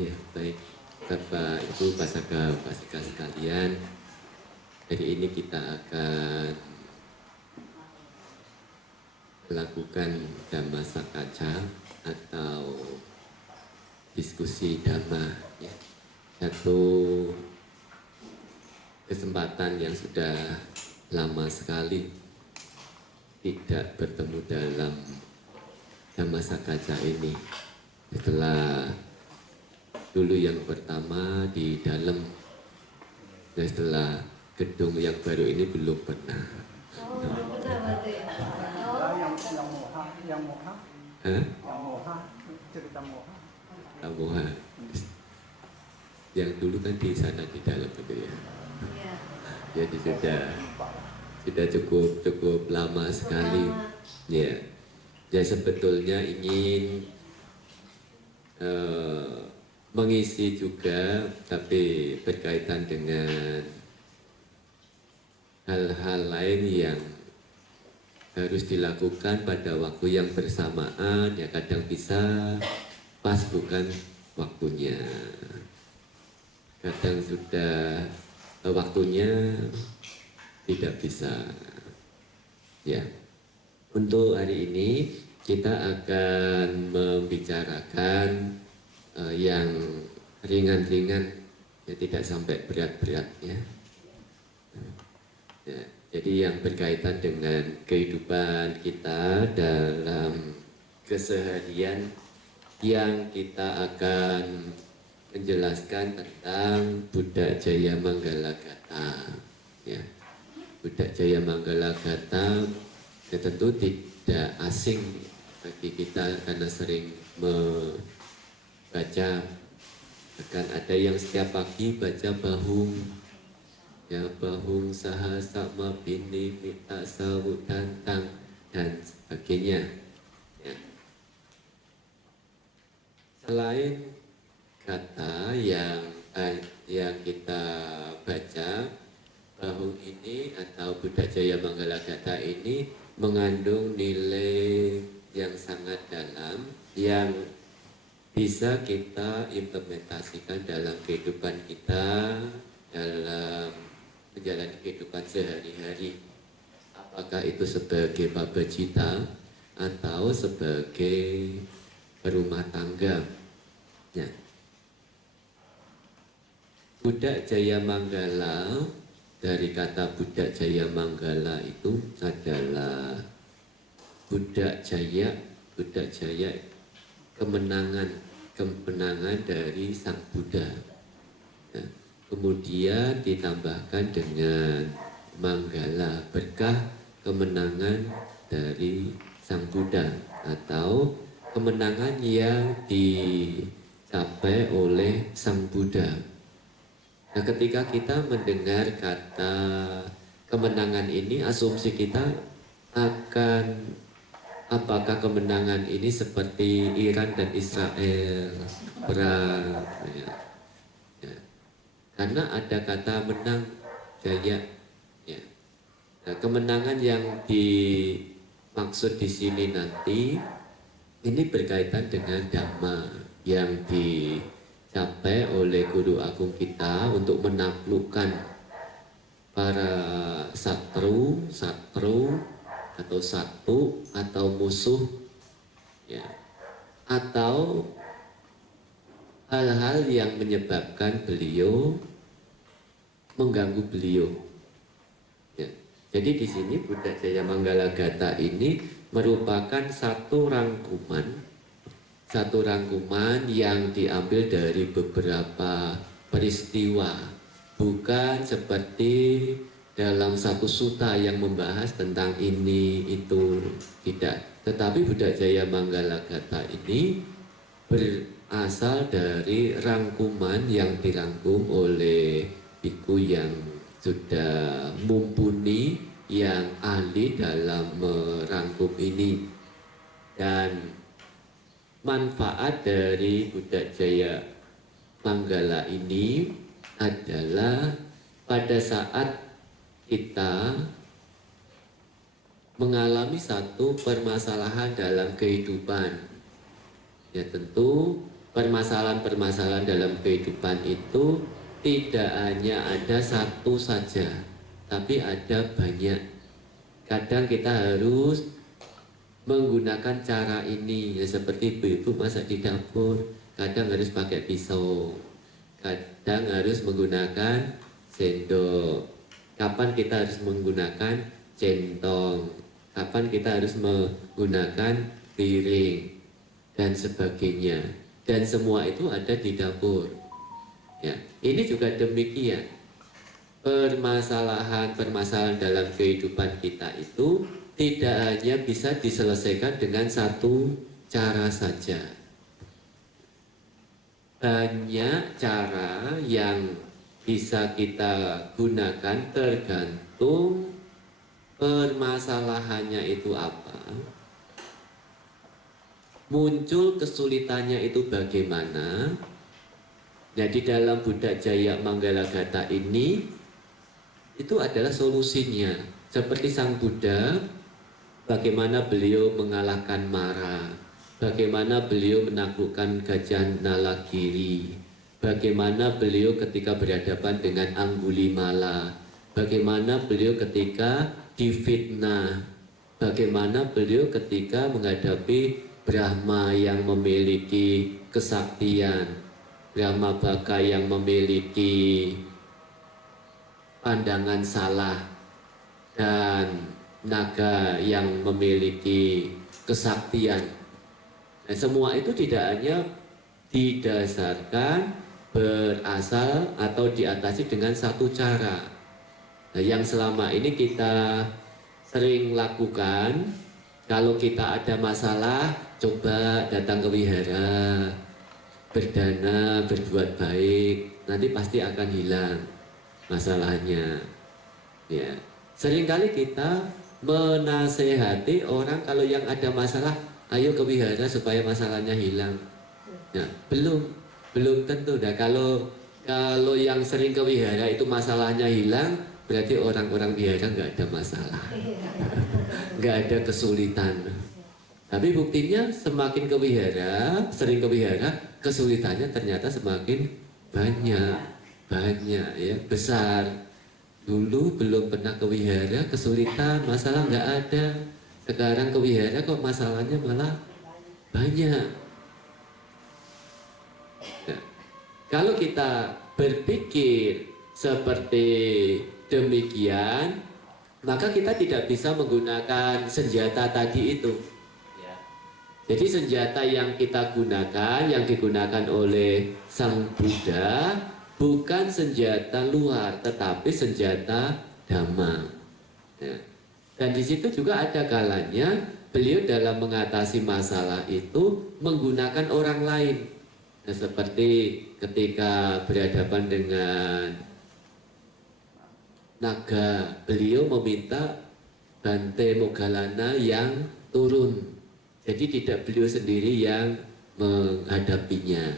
Ya, baik Bapak Ibu Pasaka sekalian, hari ini kita akan melakukan Dhamma Sakaca atau diskusi Dhamma, ya. Satu kesempatan yang sudah lama sekali tidak bertemu dalam Dhamma Sakaca ini. Setelah dulu yang pertama di dalam, dan setelah gedung yang baru ini belum pernah. Belum pernah berarti. Yang moha, cerita moha. Moha. Yang dulu kan di sana di dalam itu ya. Iya. Jadi sudah cukup lama sekali. Ya. Ya sebetulnya ingin mengisi juga, tapi berkaitan dengan hal-hal lain yang harus dilakukan pada waktu yang bersamaan, ya kadang bisa pas bukan waktunya, kadang sudah waktunya tidak bisa. Ya, untuk hari ini kita akan membicarakan yang ringan-ringan, ya tidak sampai berat-berat ya. Ya, jadi yang berkaitan dengan kehidupan kita dalam keseharian, yang kita akan menjelaskan tentang Buddha Jaya Manggala Gata. Ya, Buddha Jaya Manggala Gata ya tentu tidak asing bagi kita karena sering membaca. Bahkan ada yang setiap pagi baca Bahung, ya Bahung Saha Sama Bini Mita Sawut Dantang dan sebagainya. Ya. Selain kata yang kita baca, Bahung ini atau Buddha Jaya Manggala Gata ini mengandung nilai yang sangat dalam yang bisa kita implementasikan dalam kehidupan kita, dalam menjalani kehidupan sehari-hari. Apakah itu sebagai babacita atau sebagai berumah tangga. Ya. Buddha Jaya Manggala, dari kata Buddha Jaya Manggala itu adalah Buddha Jaya kemenangan dari Sang Buddha. Ya. Kemudian ditambahkan dengan Manggala, berkah kemenangan dari Sang Buddha atau kemenangan yang dicapai oleh Sang Buddha. Nah, ketika kita mendengar kata kemenangan ini, asumsi kita akan apakah kemenangan ini seperti Iran dan Israel perang, ya. Ya. Karena ada kata menang, jaya. Ya. Nah, kemenangan yang dimaksud di sini nanti ini berkaitan dengan Dhamma yang dicapai oleh Guru Agung kita untuk menaklukkan para satru atau satu atau musuh, ya, atau hal-hal yang menyebabkan beliau mengganggu beliau. Ya. Jadi di sini Buddha Jaya Manggala Gata ini merupakan satu rangkuman yang diambil dari beberapa peristiwa, bukan seperti dalam satu sutta yang membahas tentang ini itu, tidak. Tetapi Buddha Jaya Manggala Gata ini berasal dari rangkuman yang dirangkum oleh biku yang sudah mumpuni, yang ahli dalam merangkum ini. Dan manfaat dari Buddha Jaya Manggala ini adalah pada saat kita mengalami satu permasalahan dalam kehidupan, ya tentu permasalahan-permasalahan dalam kehidupan itu tidak hanya ada satu saja, tapi ada banyak. Kadang kita harus menggunakan cara ini, ya seperti ibu-ibu masak di dapur, kadang harus pakai pisau, kadang harus menggunakan sendok. Kapan kita harus menggunakan centong, kapan kita harus menggunakan piring dan sebagainya. Dan semua itu ada di dapur. Ya, ini juga demikian. Permasalahan-permasalahan dalam kehidupan kita itu tidak hanya bisa diselesaikan dengan satu cara saja. Banyak cara yang bisa kita gunakan tergantung permasalahannya itu apa, muncul kesulitannya itu bagaimana. Jadi dalam Buddha Jaya Manggalagata ini itu adalah solusinya. Seperti Sang Buddha, bagaimana beliau mengalahkan Mara, bagaimana beliau menaklukkan Gajah Nalagiri, bagaimana beliau ketika berhadapan dengan Anggulimala, bagaimana beliau ketika difitnah, bagaimana beliau ketika menghadapi Brahma yang memiliki kesaktian, Brahma Baka yang memiliki pandangan salah, dan naga yang memiliki kesaktian. Nah, semua itu tidak hanya didasarkan, berasal atau diatasi dengan satu cara. Nah, yang selama ini kita sering lakukan, kalau kita ada masalah, coba datang ke wihara, berdana, berbuat baik, nanti pasti akan hilang masalahnya. Ya, seringkali kita menasehati orang kalau yang ada masalah, ayo ke wihara supaya masalahnya hilang. Nah, belum tentu. Nah, kalau yang sering ke wihara itu masalahnya hilang, berarti orang-orang wihara nggak ada masalah, nggak ada kesulitan. Tapi buktinya semakin ke wihara, sering ke wihara, kesulitannya ternyata semakin banyak ya, besar. Dulu belum pernah ke wihara, kesulitan, masalah nggak ada. Sekarang ke wihara kok masalahnya malah banyak. Nah, kalau kita berpikir seperti demikian, maka kita tidak bisa menggunakan senjata tadi itu. Jadi senjata yang kita gunakan, yang digunakan oleh Sang Buddha, bukan senjata luar, tetapi senjata Dhamma. Ya. Dan di situ juga ada kalanya beliau dalam mengatasi masalah itu menggunakan orang lain. Nah, seperti ketika berhadapan dengan naga, beliau meminta Bante Moggallana yang turun. Jadi tidak beliau sendiri yang menghadapinya.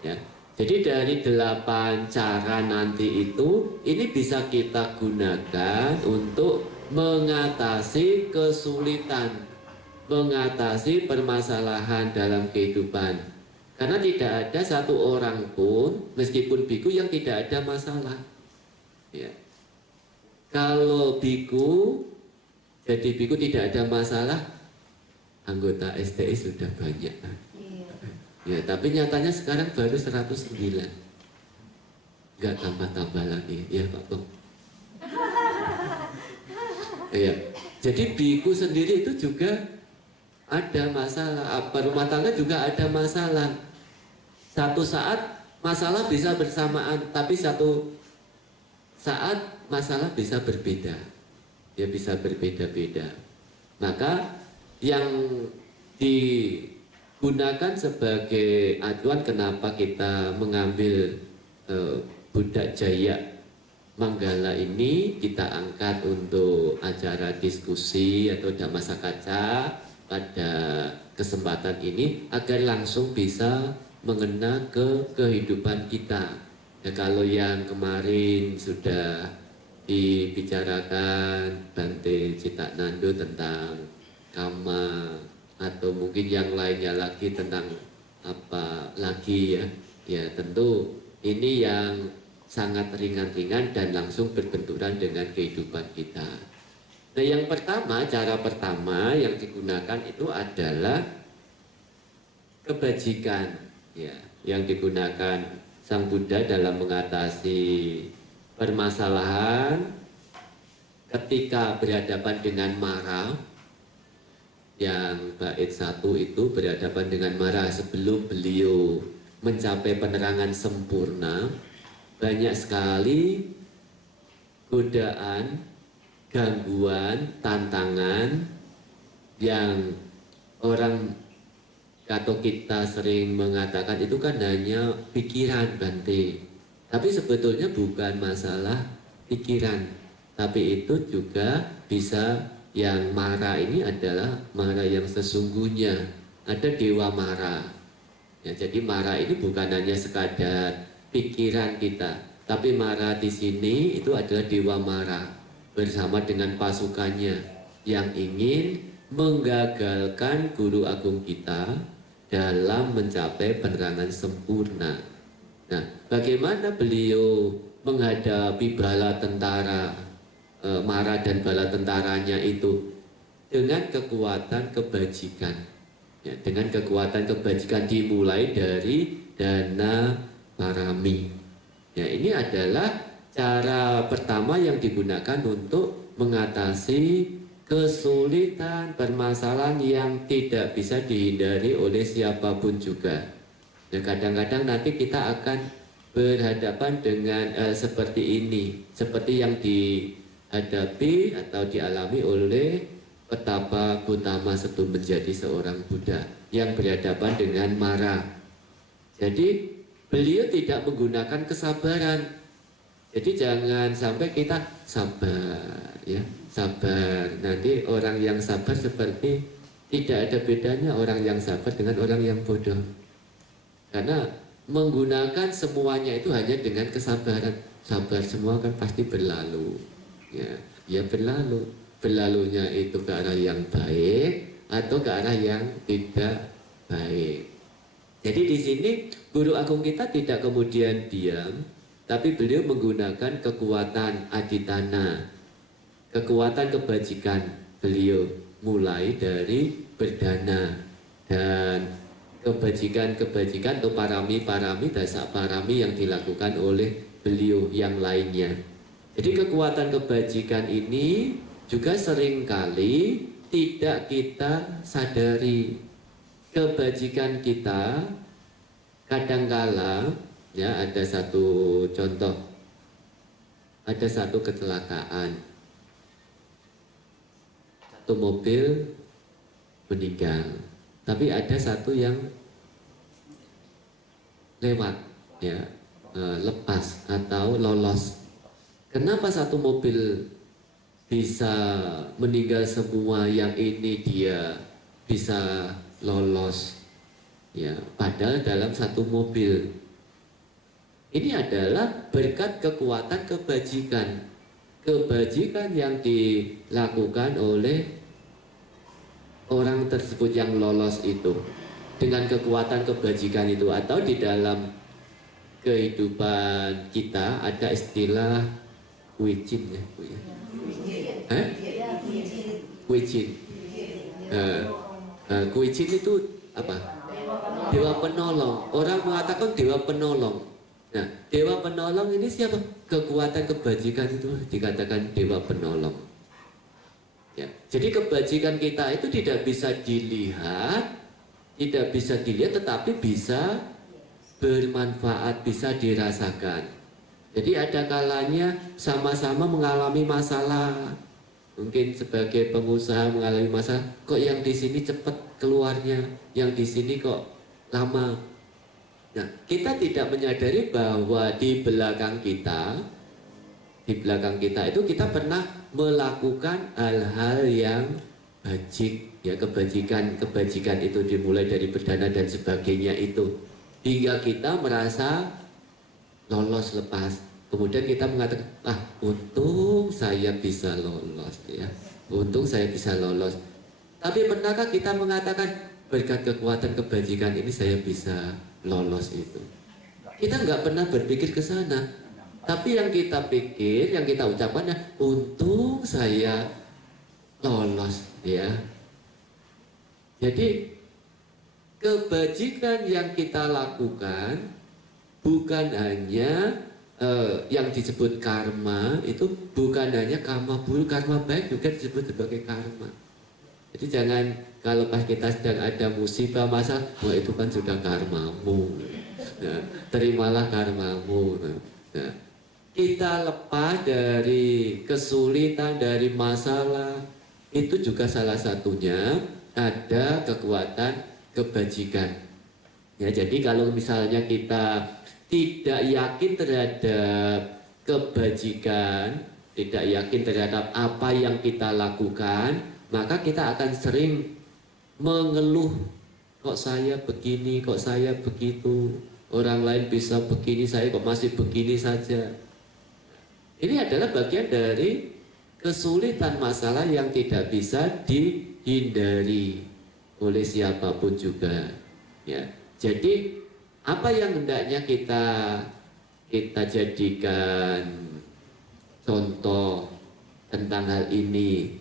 Ya. Jadi dari 8 cara nanti itu, ini bisa kita gunakan untuk mengatasi kesulitan, mengatasi permasalahan dalam kehidupan. Karena tidak ada satu orang pun, meskipun biku, yang tidak ada masalah. Ya. Kalau biku, jadi biku tidak ada masalah, anggota STI sudah banyak. Ya, tapi nyatanya sekarang baru 109. Nggak tambah-tambah lagi, ya Pak Bung. Ya, jadi biku sendiri itu juga ada masalah. Rumah tangga juga ada masalah. Satu saat masalah bisa bersamaan, tapi satu saat masalah bisa berbeda. Ya, bisa berbeda-beda. Maka yang digunakan sebagai acuan kenapa kita mengambil Buddha Jaya Manggala ini, kita angkat untuk acara diskusi atau Dhammasakaca pada kesempatan ini agar langsung bisa mengena ke kehidupan kita. Ya, kalau yang kemarin sudah dibicarakan Bante Citanando tentang kama, atau mungkin yang lainnya lagi tentang apa lagi ya? Ya tentu ini yang sangat ringan-ringan dan langsung berbenturan dengan kehidupan kita. Nah, yang pertama, cara pertama yang digunakan itu adalah kebajikan, ya, yang digunakan Sang Buddha dalam mengatasi permasalahan ketika berhadapan dengan mara. Yang bait 1 itu berhadapan dengan mara sebelum beliau mencapai penerangan sempurna. Banyak sekali godaan, gangguan, tantangan yang orang atau kita sering mengatakan itu kan hanya pikiran, Bante. Tapi sebetulnya bukan masalah pikiran, tapi itu juga bisa, yang mara ini adalah mara yang sesungguhnya. Ada dewa mara. Ya, jadi mara ini bukan hanya sekadar pikiran kita, tapi mara di sini itu adalah dewa mara bersama dengan pasukannya yang ingin menggagalkan guru agung kita dalam mencapai penerangan sempurna. Nah, bagaimana beliau menghadapi bala tentara mara dan bala tentaranya itu? Dengan kekuatan kebajikan, ya, dengan kekuatan kebajikan dimulai dari dana parami. Ya, ini adalah cara pertama yang digunakan untuk mengatasi kesulitan, permasalahan yang tidak bisa dihindari oleh siapapun juga. Ya, kadang-kadang nanti kita akan berhadapan dengan seperti ini, seperti yang dihadapi atau dialami oleh Petapa Gautama sebelum menjadi seorang Buddha yang berhadapan dengan mara. Jadi beliau tidak menggunakan kesabaran. Jadi jangan sampai kita sabar, ya, sabar. Nanti orang yang sabar seperti tidak ada bedanya orang yang sabar dengan orang yang bodoh. Karena menggunakan semuanya itu hanya dengan kesabaran. Sabar semua kan pasti berlalu. Ya berlalu. Berlalunya itu ke arah yang baik atau ke arah yang tidak baik. Jadi di sini guru agung kita tidak kemudian diam, tapi beliau menggunakan kekuatan aditana, kekuatan kebajikan beliau, mulai dari berdana dan kebajikan-kebajikan atau parami-parami, dasa parami yang dilakukan oleh beliau yang lainnya. Jadi kekuatan kebajikan ini juga seringkali tidak kita sadari. Kebajikan kita kadangkala, ya, ada satu contoh, ada satu kecelakaan, satu mobil meninggal, tapi ada satu yang lewat, ya, lepas atau lolos. Kenapa satu mobil bisa meninggal semua, yang ini dia bisa lolos? Ya, padahal dalam satu mobil. Ini adalah berkat kekuatan kebajikan. Kebajikan yang dilakukan oleh orang tersebut yang lolos itu. Dengan kekuatan kebajikan itu, atau di dalam kehidupan kita ada istilah kuicin, ya, Bu, ya. Kuicin. Kuicin itu apa? Dewa penolong. Orang mengatakan dewa penolong. Nah, dewa penolong ini siapa? Kekuatan kebajikan itu dikatakan dewa penolong. Ya, jadi kebajikan kita itu tidak bisa dilihat, tetapi bisa bermanfaat, bisa dirasakan. Jadi ada kalanya sama-sama mengalami masalah. Mungkin sebagai pengusaha mengalami masalah, kok yang di sini cepat keluarnya, yang di sini kok lama. Nah, kita tidak menyadari bahwa di belakang kita itu kita pernah melakukan hal-hal yang bajik, ya, kebajikan itu dimulai dari berdana dan sebagainya itu, hingga kita merasa lolos lepas. Kemudian kita mengatakan, untung saya bisa lolos, ya, untung saya bisa lolos. Tapi pernahkah kita mengatakan berkat kekuatan kebajikan ini saya bisa lolos itu. Kita nggak pernah berpikir ke sana. Tapi yang kita pikir, yang kita ucapkan, untung saya lolos, ya. Jadi kebajikan yang kita lakukan bukan hanya yang disebut karma, itu bukan hanya karma buruk, karma baik juga disebut sebagai karma. Jadi jangan kalau pas kita sedang ada musibah masalah, wah itu kan sudah karmamu, nah, terimalah karmamu. Nah, kita lepas dari kesulitan, dari masalah, itu juga salah satunya ada kekuatan kebajikan. Ya, jadi kalau misalnya kita tidak yakin terhadap kebajikan, tidak yakin terhadap apa yang kita lakukan, maka kita akan sering mengeluh, kok saya begini, kok saya begitu, orang lain bisa begini, saya kok masih begini saja. Ini adalah bagian dari kesulitan masalah yang tidak bisa dihindari oleh siapapun juga, ya. Jadi apa yang hendaknya kita jadikan contoh tentang hal ini,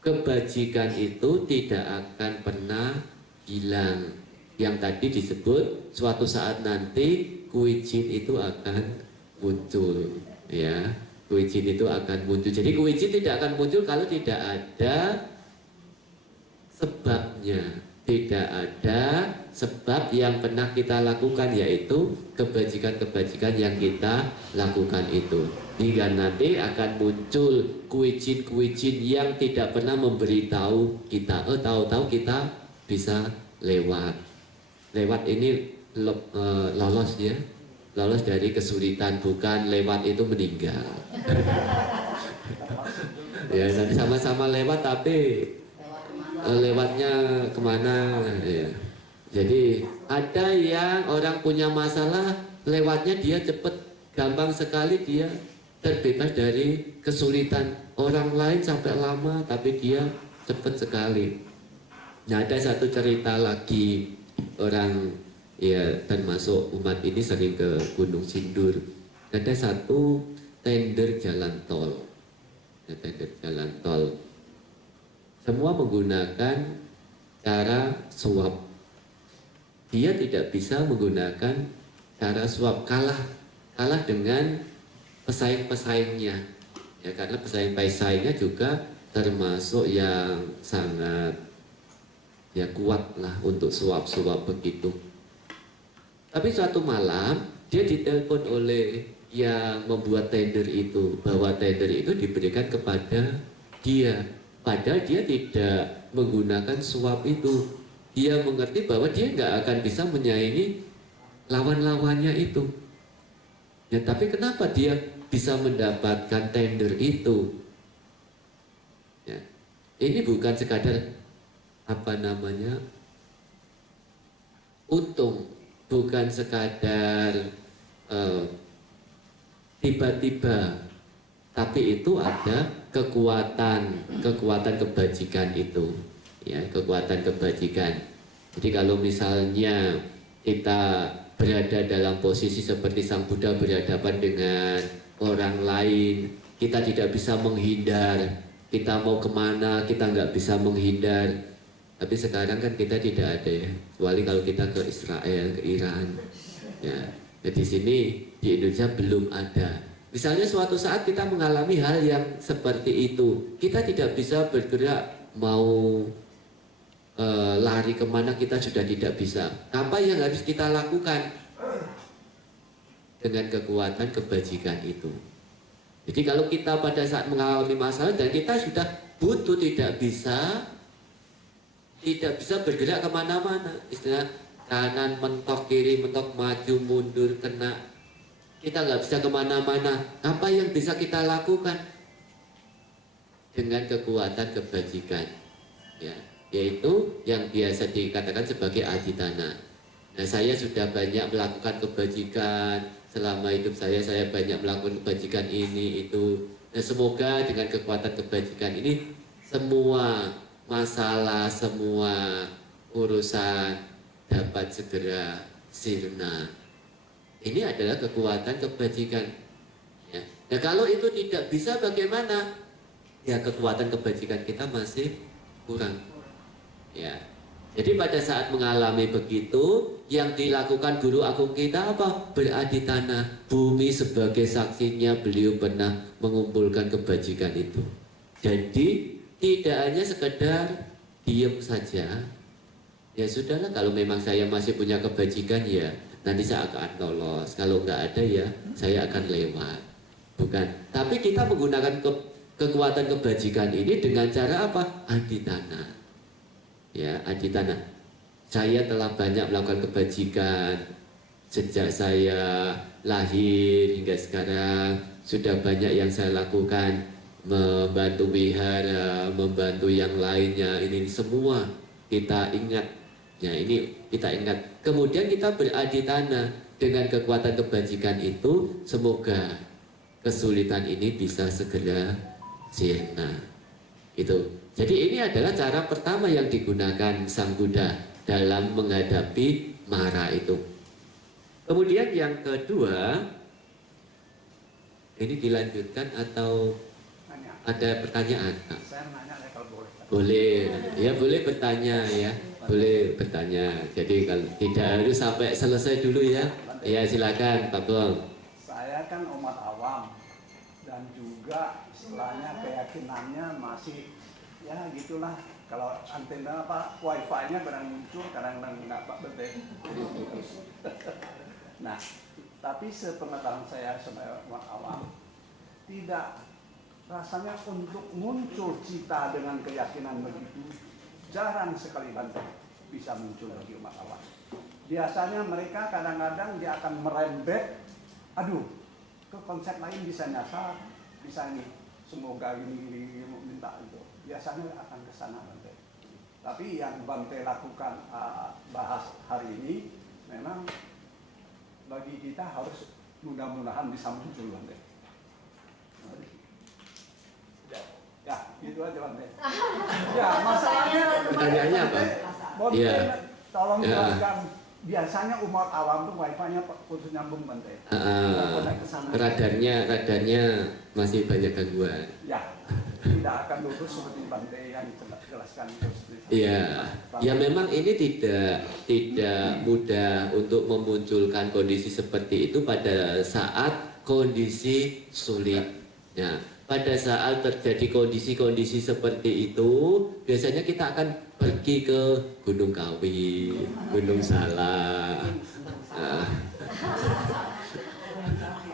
kebajikan itu tidak akan pernah hilang. Yang tadi disebut suatu saat nanti kuicin itu akan muncul, ya. Kuicin itu akan muncul. Jadi kuicin tidak akan muncul kalau tidak ada sebabnya. Tidak ada sebab yang pernah kita lakukan, yaitu kebajikan-kebajikan yang kita lakukan itu. Hingga nanti akan muncul kuicin-kuicin yang tidak pernah memberitahu kita. Tahu-tahu kita bisa lewat. Lewat ini lolos, ya. Lolos dari kesulitan, bukan lewat itu meninggal. Ya, nanti sama-sama lewat tapi lewatnya kemana, ya. Jadi ada yang orang punya masalah, lewatnya dia cepat, gampang sekali dia terbebas dari kesulitan. Orang lain sampai lama tapi dia cepat sekali. Nah, ada satu cerita lagi, orang ya termasuk umat ini sering ke Gunung Sindur. Ada satu tender jalan tol, ya, tender jalan tol. Semua menggunakan cara suap. Dia tidak bisa menggunakan cara suap, kalah dengan pesaing-pesaingnya. Ya, karena pesaing-pesaingnya juga termasuk yang sangat ya kuat lah untuk suap-suap begitu. Tapi suatu malam dia ditelepon oleh yang membuat tender itu, bahwa tender itu diberikan kepada dia. Padahal dia tidak menggunakan suap itu. Dia mengerti bahwa dia nggak akan bisa menyaingi lawan-lawannya itu. Ya, tapi kenapa dia bisa mendapatkan tender itu? Ya, ini bukan sekadar untung, bukan sekadar tiba-tiba, tapi itu ada kekuatan kebajikan itu, ya, kekuatan kebajikan. Jadi kalau misalnya kita berada dalam posisi seperti Sang Buddha berhadapan dengan orang lain, kita tidak bisa menghindar. Kita mau kemana kita nggak bisa menghindar. Tapi sekarang kan kita tidak ada, ya, kecuali kalau kita ke Israel, ke Iran, ya. Di sini di Indonesia belum ada. Misalnya suatu saat kita mengalami hal yang seperti itu, kita tidak bisa bergerak, mau lari kemana kita sudah tidak bisa. Apa yang harus kita lakukan? Dengan kekuatan kebajikan itu. Jadi kalau kita pada saat mengalami masalah dan kita sudah butuh, tidak bisa bergerak kemana-mana, istilah kanan mentok, kiri mentok, maju mundur, kena, kita nggak bisa kemana-mana. Apa yang bisa kita lakukan? Dengan kekuatan kebajikan, ya, yaitu yang biasa dikatakan sebagai aditana. Nah, saya sudah banyak melakukan kebajikan selama hidup saya banyak melakukan kebajikan ini itu. Nah, semoga dengan kekuatan kebajikan ini semua masalah, semua urusan dapat segera sirna. Ini adalah kekuatan kebajikan. Ya. Nah kalau itu tidak bisa bagaimana? Ya kekuatan kebajikan kita masih kurang. Ya. Jadi pada saat mengalami begitu, yang dilakukan guru agung kita apa? Beradi tanah, bumi sebagai saksinya beliau pernah mengumpulkan kebajikan itu. Jadi tidak hanya sekedar diem saja. Ya sudahlah, kalau memang saya masih punya kebajikan ya nanti saya akan lolos. Kalau nggak ada ya saya akan lewat. Bukan. Tapi kita menggunakan kekuatan kebajikan ini dengan cara apa? Adi tanah. Ya, adi tanah. Saya telah banyak melakukan kebajikan sejak saya lahir hingga sekarang. Sudah banyak yang saya lakukan, membantu wihara, membantu yang lainnya. Ini semua kita ingat. Ya, ini kita ingat. Kemudian kita beradi tanah dengan kekuatan kebajikan itu. Semoga kesulitan ini bisa segera sirna. Itu. Jadi ini adalah cara pertama yang digunakan Sang Buddha dalam menghadapi mara itu. Kemudian yang kedua, ini dilanjutkan atau ada pertanyaan? Saya nanya kalau boleh. Boleh, ya boleh bertanya ya, boleh bertanya. Jadi kalau tidak harus sampai selesai dulu ya. Ya silakan Pak Bong. Saya kan umat awam dan juga istilahnya keyakinannya masih ya gitulah. Kalau antena apa wifi-nya kadang muncul, kadang-kadang nggak betul. Nah, tapi sepengetahuan saya sebagai umat awam tidak rasanya untuk muncul cita dengan keyakinan begitu jarang sekali bantu bisa muncul bagi umat awam. Biasanya mereka kadang-kadang dia akan merembet, aduh, ke konsep lain bisa nyasar, bisa ini, semoga ini minta itu. Biasanya akan ke sana Bante. Tapi yang Bante lakukan bahas hari ini memang bagi kita harus mudah-mudahan bisa muncul Bante. Ya, gitu aja Bante. Ya, masalahnya Pertanyaannya apa? Bante, Iya. tolong Ya. jelaskan. Biasanya umat awam tuh wifi-nya putus nyambung Bante. Radarnya masih banyak gangguan. Ya, tidak akan lurus seperti Bante yang jelaskan itu. Iya, ya memang ini tidak mudah untuk memunculkan kondisi seperti itu pada saat kondisi sulit. Ya, pada saat terjadi kondisi-kondisi seperti itu, biasanya kita akan pergi ke Gunung Kawi, Gunung Salak,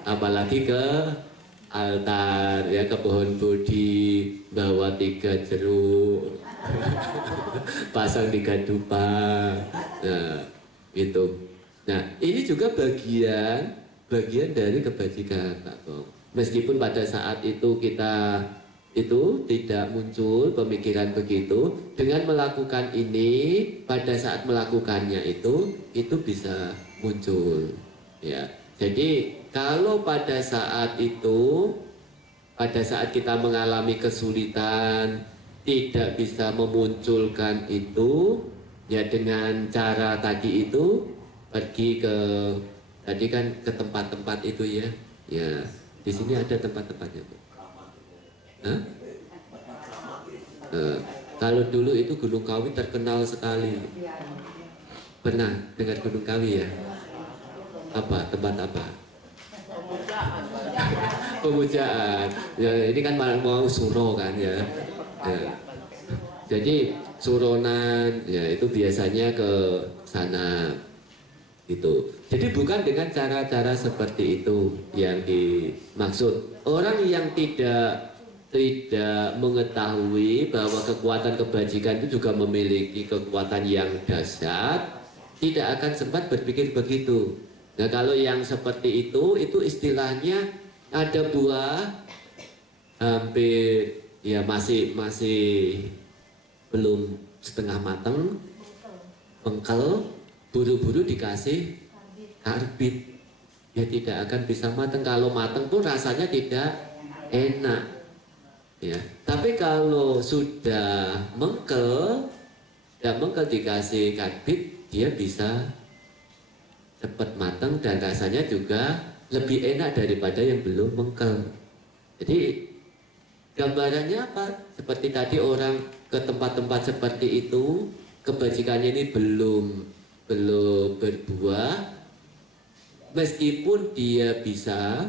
apalagi ke altar, ya ke pohon bodhi, bawa 3 jeruk, pasang 3 dupa, nah itu. Nah ini juga bagian dari kebajikan Pak Bong. Meskipun pada saat itu kita itu tidak muncul pemikiran begitu, dengan melakukan ini pada saat melakukannya itu bisa muncul. Ya, jadi kalau pada saat itu, pada saat kita mengalami kesulitan, tidak bisa memunculkan itu, ya dengan cara tadi itu, pergi ke, tadi kan ke tempat-tempat itu ya, ya di sini ada tempat-tempatnya. Hah? Kalau dulu itu Gunung Kawi terkenal sekali. Pernah dengar Gunung Kawi ya? Apa? Tempat apa? Pemujaan. Ya ini kan mau suro kan ya. Ya. Jadi suronan ya itu biasanya ke sana itu. Jadi bukan dengan cara-cara seperti itu yang dimaksud. Orang yang tidak mengetahui bahwa kekuatan kebajikan itu juga memiliki kekuatan yang dahsyat, tidak akan sempat berpikir begitu. Nah kalau yang seperti itu istilahnya ada buah hampir ya masih belum setengah matang, pengkel, buru-buru dikasih karbit, ya tidak akan bisa matang. Kalau matang pun rasanya tidak enak. Ya, tapi kalau sudah mengkel Namun kalau dikasih karbit, dia bisa cepat matang dan rasanya juga lebih enak daripada yang belum mengkel. Jadi gambarannya apa? Seperti tadi orang ke tempat-tempat seperti itu, kebajikannya ini belum berbuah, meskipun dia bisa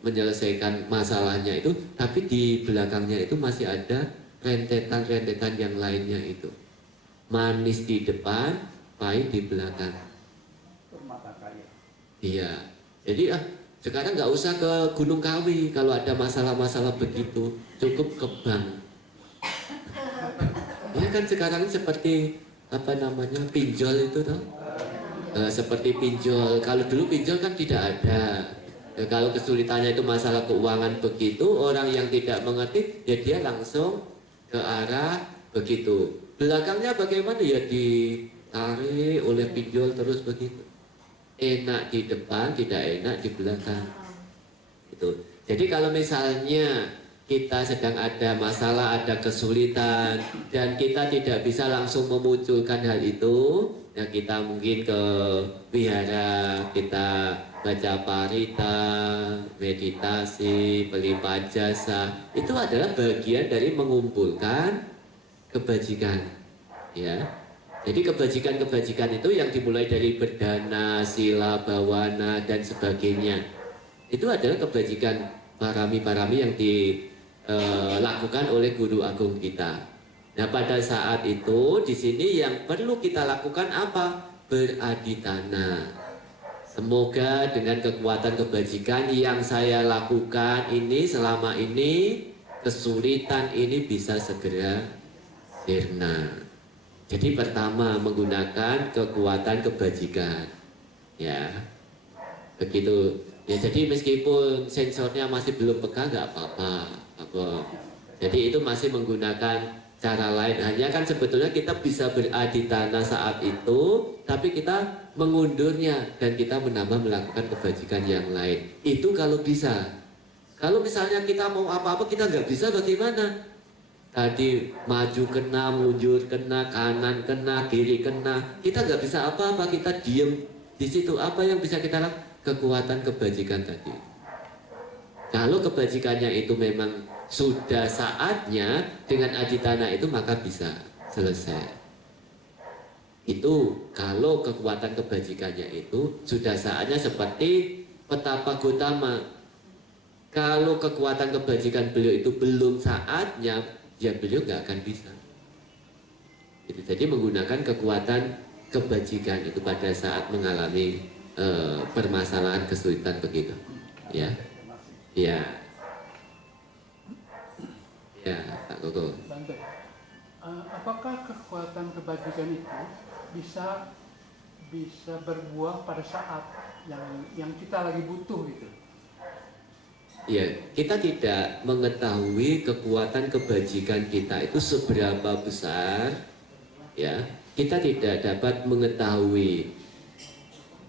menyelesaikan masalahnya itu, tapi di belakangnya itu masih ada rentetan-rentetan yang lainnya itu. Manis di depan, pahit di belakang. Permata kaya. Iya. Jadi sekarang nggak usah ke Gunung Kawi kalau ada masalah-masalah begitu, cukup ke bank. Ya kan sekarang seperti apa namanya pinjol itu toh. Seperti pinjol. Kalau dulu pinjol kan tidak ada. Kalau kesulitannya itu masalah keuangan begitu, orang yang tidak mengerti, ya dia langsung ke arah begitu. Belakangnya bagaimana ya ditarik oleh pinjol terus begitu. Enak di depan, tidak enak di belakang. Itu. Jadi kalau misalnya kita sedang ada masalah, ada kesulitan, dan kita tidak bisa langsung memunculkan hal itu, ya kita mungkin ke wihara, kita baca parita, meditasi, pelimpahan jasa, itu adalah bagian dari mengumpulkan kebajikan, ya. Jadi kebajikan-kebajikan itu yang dimulai dari berdana, sila, bawana, dan sebagainya, itu adalah kebajikan parami-parami yang dilakukan oleh guru agung kita. Nah, pada saat itu di sini yang perlu kita lakukan apa? Beraditana. Semoga dengan kekuatan kebajikan yang saya lakukan ini selama ini, kesulitan ini bisa segera sirna. Jadi pertama menggunakan kekuatan kebajikan, ya, begitu. Ya, jadi meskipun sensornya masih belum peka nggak apa-apa. Jadi itu masih menggunakan cara lain. Hanya kan sebetulnya kita bisa beraditana saat itu, tapi kita mengundurnya dan kita menambah melakukan kebajikan yang lain. Itu kalau bisa. Kalau misalnya kita mau apa-apa kita nggak bisa, bagaimana? Tadi maju kena, mundur kena, kanan kena, kiri kena, kita nggak bisa apa-apa, kita diem di situ. Apa yang bisa kita lakukan? Kekuatan kebajikan tadi. Kalau kebajikannya itu memang sudah saatnya, dengan aditana itu maka bisa selesai. Itu kalau kekuatan kebajikannya itu sudah saatnya, seperti petapa Gotama. Kalau kekuatan kebajikan beliau itu belum saatnya, ya beliau nggak akan bisa. Jadi menggunakan kekuatan kebajikan itu pada saat mengalami permasalahan kesulitan begitu, ya, ya, ya, Pak Koko. Bante, apakah kekuatan kebajikan itu bisa berbuah pada saat yang kita lagi butuh gitu? Ya, kita tidak mengetahui kekuatan kebajikan kita itu seberapa besar, ya. Kita tidak dapat mengetahui.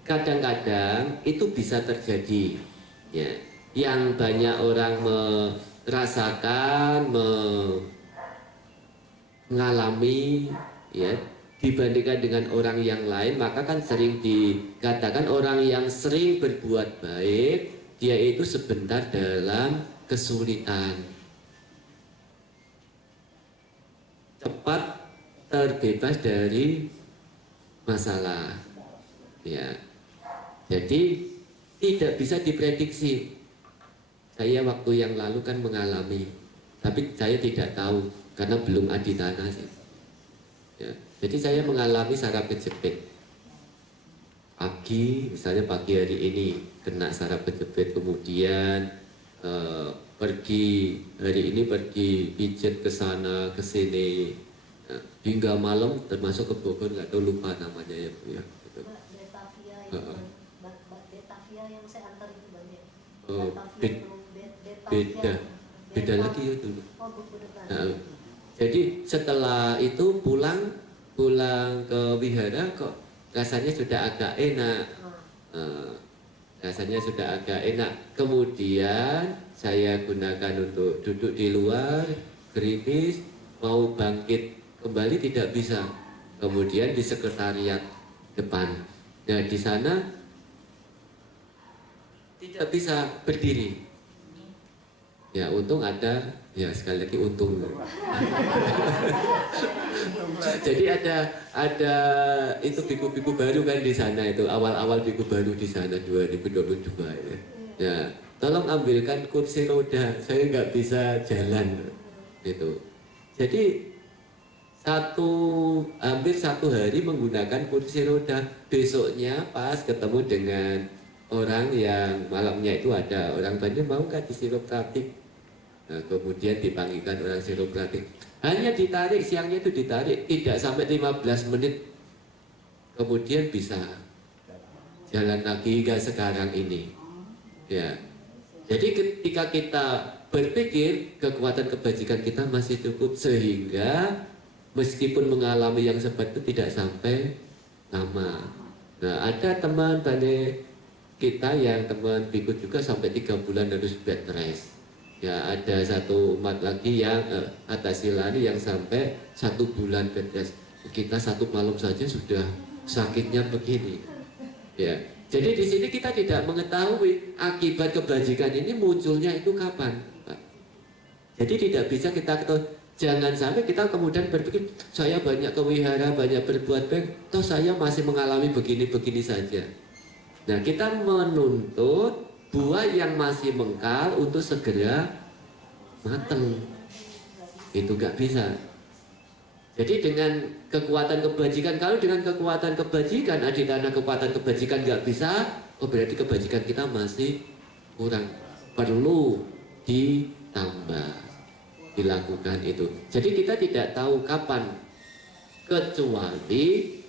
Kadang-kadang itu bisa terjadi, ya. Yang banyak orang merasakan, mengalami, ya, dibandingkan dengan orang yang lain, maka kan sering dikatakan orang yang sering berbuat baik, dia itu sebentar dalam kesulitan, cepat terbebas dari masalah, ya. Jadi tidak bisa diprediksi. Saya waktu yang lalu kan mengalami, tapi saya tidak tahu karena belum aditana sih, ya. Jadi saya mengalami saraf kejepit pagi, misalnya pagi hari ini kena saraf kejepit, kemudian pergi hari ini pergi pijat ke sana ke sini, hingga malam, termasuk ke Bogor, nggak tahu, lupa namanya ya Bu ya. Gitu. Batavia yang saya antar itu banyak. Beda lagi ya dulu. Oh, buku depan. Nah, jadi setelah itu pulang ke wihara kok rasanya sudah agak enak. Rasanya sudah agak enak. Kemudian saya gunakan untuk duduk di luar, gerimis, mau bangkit kembali tidak bisa. Kemudian di sekretariat depan. Nah, di sana tidak bisa berdiri. Ya, untung ada, ya sekali lagi untung. Jadi ada itu biku-biku baru kan di sana itu, awal-awal biku baru di sana 2022 ya. Ya, tolong ambilkan kursi roda, saya nggak bisa jalan gitu. Jadi hampir satu hari menggunakan kursi roda. Besoknya pas ketemu dengan orang yang malamnya itu ada orang banyak mau nggak di chiropraktik. Nah, kemudian dipanggilkan orang chiropraktik. Hanya ditarik, siangnya itu ditarik, tidak sampai 15 menit. Kemudian bisa jalan lagi hingga sekarang ini. Ya. Jadi ketika kita berpikir kekuatan kebajikan kita masih cukup, sehingga meskipun mengalami yang seperti itu tidak sampai lama. Nah, ada teman balik kita yang teman ikut juga sampai 3 bulan harus bed rest. Ya, ada satu umat lagi yang atas silani yang sampai 1 bulan bed rest. Kita 1 malam saja sudah sakitnya begini. Ya, jadi di sini kita tidak mengetahui akibat kebajikan ini munculnya itu kapan, Pak. Jadi tidak bisa kita ketahui. Jangan sampai kita kemudian berpikir saya banyak kewihara, banyak berbuat baik, toh saya masih mengalami begini-begini saja. Nah, kita menuntut buah yang masih mengkal untuk segera matang. Itu gak bisa. Jadi dengan kekuatan kebajikan, kalau dengan kekuatan kebajikan, aditana kekuatan kebajikan gak bisa, oh berarti kebajikan kita masih kurang, perlu ditambah, dilakukan itu. Jadi kita tidak tahu kapan, kecuali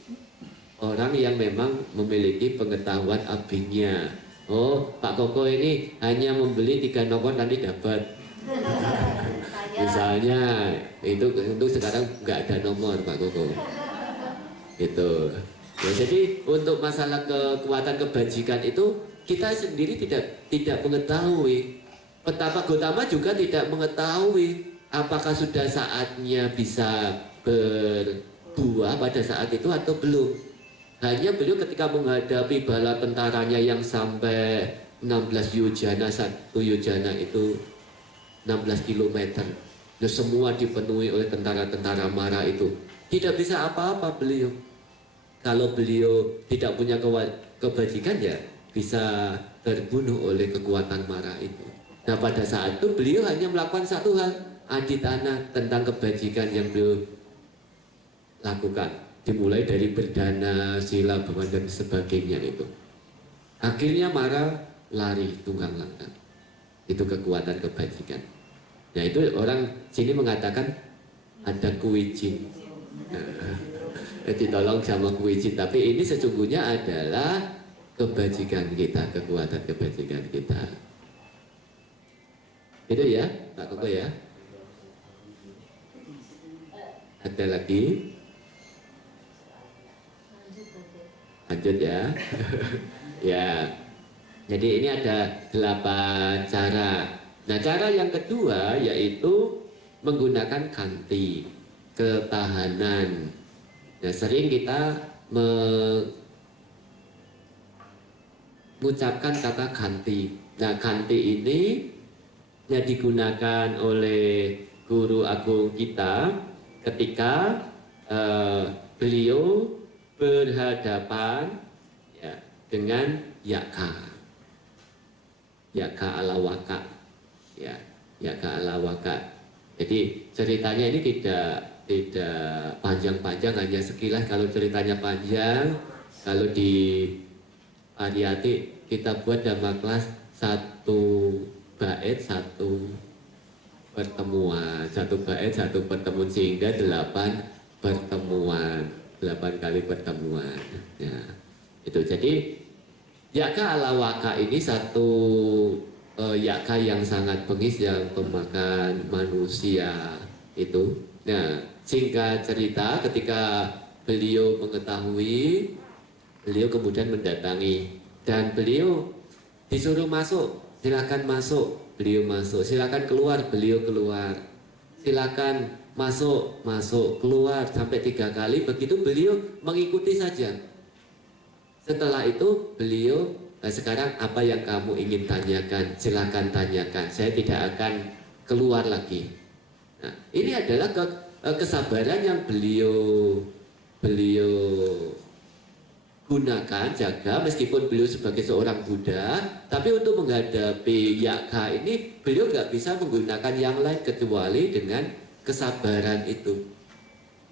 orang yang memang memiliki pengetahuan abingnya. Oh, Pak Koko ini hanya membeli 3 nomor nanti dapat. Misalnya itu untuk sekarang nggak ada nomor Pak Koko. Gitu. Ya, jadi untuk masalah kekuatan kebajikan itu kita sendiri tidak mengetahui. Petapa Gotama juga tidak mengetahui apakah sudah saatnya bisa berbuah pada saat itu atau belum. Hanya beliau ketika menghadapi bala tentaranya yang sampai 16 yojana, 1 yojana itu 16 km. Dan semua dipenuhi oleh tentara-tentara Mara itu. Tidak bisa apa-apa beliau. Kalau beliau tidak punya kebajikan ya bisa terbunuh oleh kekuatan Mara itu. Nah, pada saat itu beliau hanya melakukan satu hal, aditana tentang kebajikan yang beliau lakukan. Dimulai dari berdana, sila, bawan dan sebagainya itu. Akhirnya Mara lari tunggang langgang. Itu kekuatan kebajikan. Nah, itu orang sini mengatakan ada kuijin. Ditolong sama kuijin. Tapi ini sesungguhnya adalah kebajikan kita, kekuatan kebajikan kita. Itu ya, Pak Koko ya. Ada lagi? Lanjut ya. Ya. Jadi ini ada 8 cara. Nah, cara yang kedua yaitu menggunakan kanti, ketahanan. Nah, sering kita mengucapkan kata kanti. Nah, kanti ini yang digunakan oleh guru agung kita ketika beliau berhadapan ya, dengan Yaka Alawaka. Ya, Yaka Alawaka. Jadi ceritanya ini tidak panjang-panjang, hanya sekilas. Kalau ceritanya panjang, kalau di Pariyati kita buat dhamma kelas 1 bait 1 pertemuan, 1 bait 1 pertemuan, sehingga 8 pertemuan, 8 kali pertemuan. Ya, itu. Jadi Yaka Alawaka ini satu Yaka yang sangat bengis, yang pemakan manusia itu. Nah, singkat cerita, ketika beliau mengetahui, beliau kemudian mendatangi dan beliau disuruh masuk, silakan masuk, beliau masuk, silakan keluar, beliau keluar, silakan masuk, keluar sampai 3 kali. Begitu beliau mengikuti saja. Setelah itu beliau, sekarang apa yang kamu ingin tanyakan, silakan tanyakan. Saya tidak akan keluar lagi. Nah, ini adalah kesabaran yang beliau gunakan, jaga, meskipun beliau sebagai seorang Buddha, tapi untuk menghadapi Yaka ini beliau nggak bisa menggunakan yang lain kecuali dengan kesabaran itu.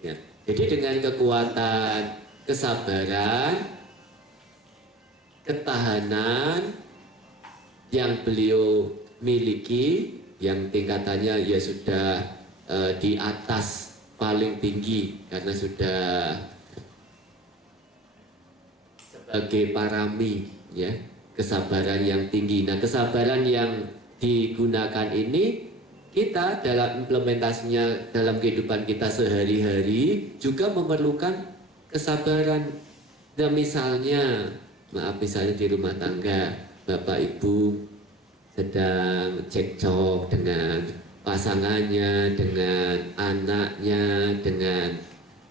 Ya. Jadi dengan kekuatan kesabaran, ketahanan yang beliau miliki, yang tingkatannya ya sudah di atas paling tinggi karena sudah sebagai parami, ya, kesabaran yang tinggi. Nah, kesabaran yang digunakan ini kita dalam implementasinya dalam kehidupan kita sehari-hari juga memerlukan kesabaran. Nah, misalnya di rumah tangga bapak ibu sedang cekcok dengan pasangannya, dengan anaknya, dengan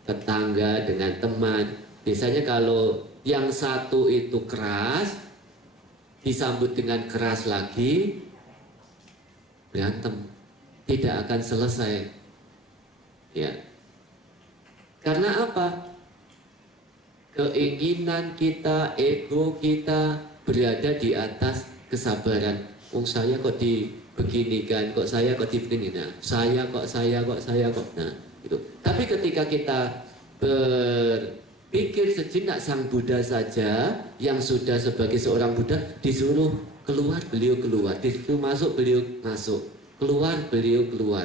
tetangga, dengan teman. Biasanya kalau yang satu itu keras, disambut dengan keras lagi, berantem, tidak akan selesai. Ya, karena apa? Keinginan kita, ego kita berada di atas kesabaran. Saya kok dibeginikan, kok saya kok dibegini, nah, saya kok. Nah, itu. Tapi ketika kita pikir sejenak, sang Buddha saja yang sudah sebagai seorang Buddha disuruh keluar, beliau keluar, disuruh masuk, beliau masuk, keluar, beliau keluar.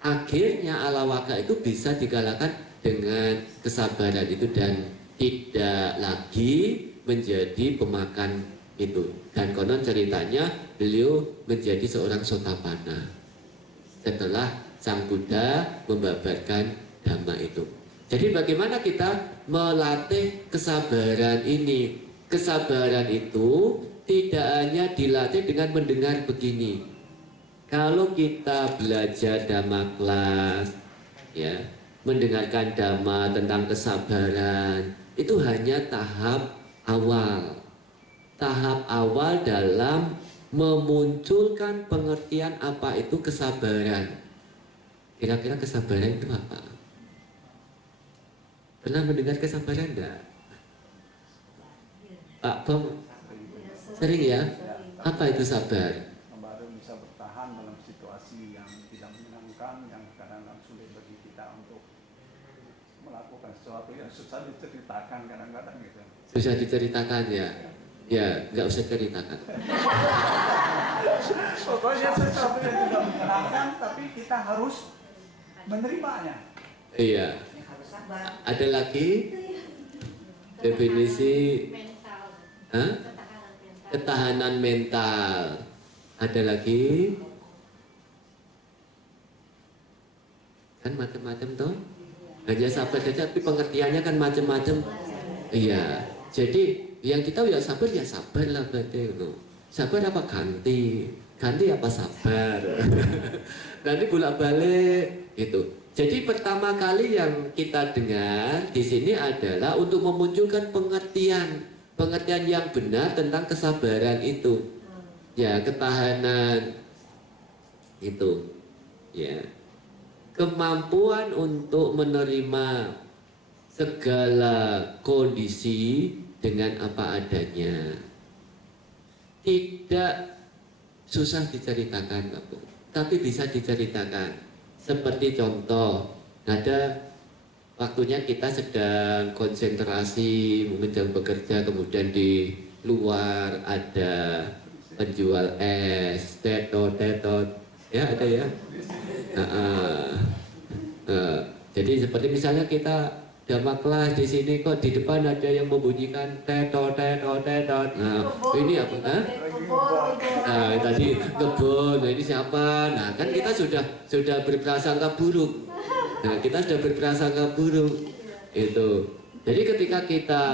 Akhirnya Alawaka itu bisa dikalahkan dengan kesabaran itu dan tidak lagi menjadi pemakan itu. Dan konon ceritanya beliau menjadi seorang Sotapanna setelah sang Buddha membabarkan Dhamma itu. Jadi bagaimana kita melatih kesabaran ini? Kesabaran itu tidak hanya dilatih dengan mendengar begini. Kalau kita belajar Dhamma kelas, ya, mendengarkan Dhamma tentang kesabaran, itu hanya tahap awal. Tahap awal dalam memunculkan pengertian apa itu kesabaran. Kira-kira kesabaran itu apa? Pernah mendengar kesabaran enggak? Pak Bom, sering ya? Apa itu sabar? Baru bisa bertahan dalam situasi yang tidak menyenangkan, yang kadang-kadang sulit bagi kita untuk melakukan sesuatu yang susah diceritakan kadang-kadang gitu. Susah diceritakan ya? Ya, nggak usah ceritakan. Pokoknya sesuatu yang tidak menyenangkan, tapi kita harus menerimanya. Iya. Ada lagi definisi ketahanan mental. Ada lagi? Kan macam-macam toh. Hanya sabar saja, tapi pengertiannya kan macam-macam. Iya. Jadi yang kita ya sabar lah berarti. Sabar apa ganti? Ganti apa sabar? Nanti bolak-balik itu. Jadi pertama kali yang kita dengar di sini adalah untuk memunculkan pengertian yang benar tentang kesabaran itu. Ya, ketahanan itu. Ya. Kemampuan untuk menerima segala kondisi dengan apa adanya. Tidak susah diceritakan, Pak Bu, tapi bisa diceritakan. Seperti contoh, ada waktunya kita sedang konsentrasi, mungkin sedang bekerja, kemudian di luar ada penjual es, tetot, ya ada ya. Jadi seperti misalnya kita Dhamma kelas di sini kok di depan ada yang membunyikan tetot. Nah, ini apa? Nah, tadi kebun. Nah, ini siapa? Nah, kan kita sudah berprasangka buruk. Nah, kita sudah berprasangka buruk. Itu. Jadi ketika kita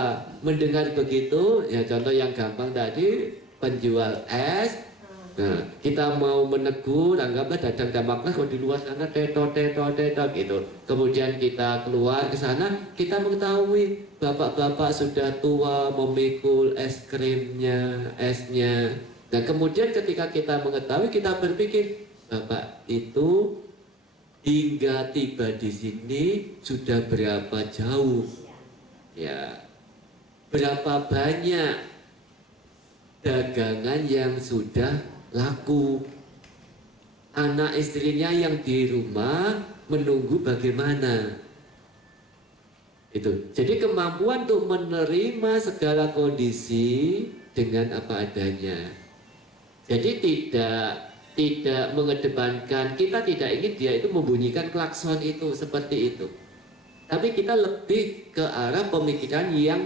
mendengar begitu, ya contoh yang gampang tadi, penjual es Nah, kita mau menegur, anggaplah Dadang Damaklas kalau di luar sana teto gitu. Kemudian kita keluar ke sana, kita mengetahui bapak-bapak sudah tua memikul es krimnya, esnya. Nah, kemudian ketika kita mengetahui, kita berpikir, bapak itu hingga tiba di sini sudah berapa jauh, ya, berapa banyak dagangan yang sudah laku, anak istrinya yang di rumah menunggu bagaimana itu. Jadi kemampuan untuk menerima segala kondisi dengan apa adanya. Jadi tidak mengedepankan, kita tidak ingin dia itu membunyikan klakson itu seperti itu, tapi kita lebih ke arah pemikiran yang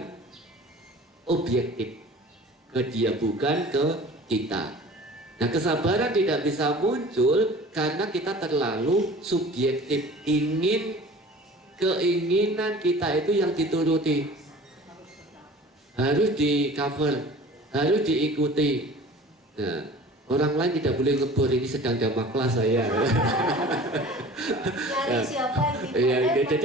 objektif, ke dia bukan ke kita. Nah, kesabaran tidak bisa muncul karena kita terlalu subjektif, keinginan kita itu yang dituruti, harus di cover, harus diikuti. Nah, orang lain tidak boleh ngebor, ini sedang damaklas saya. Nyari siapa yang Iya, jadi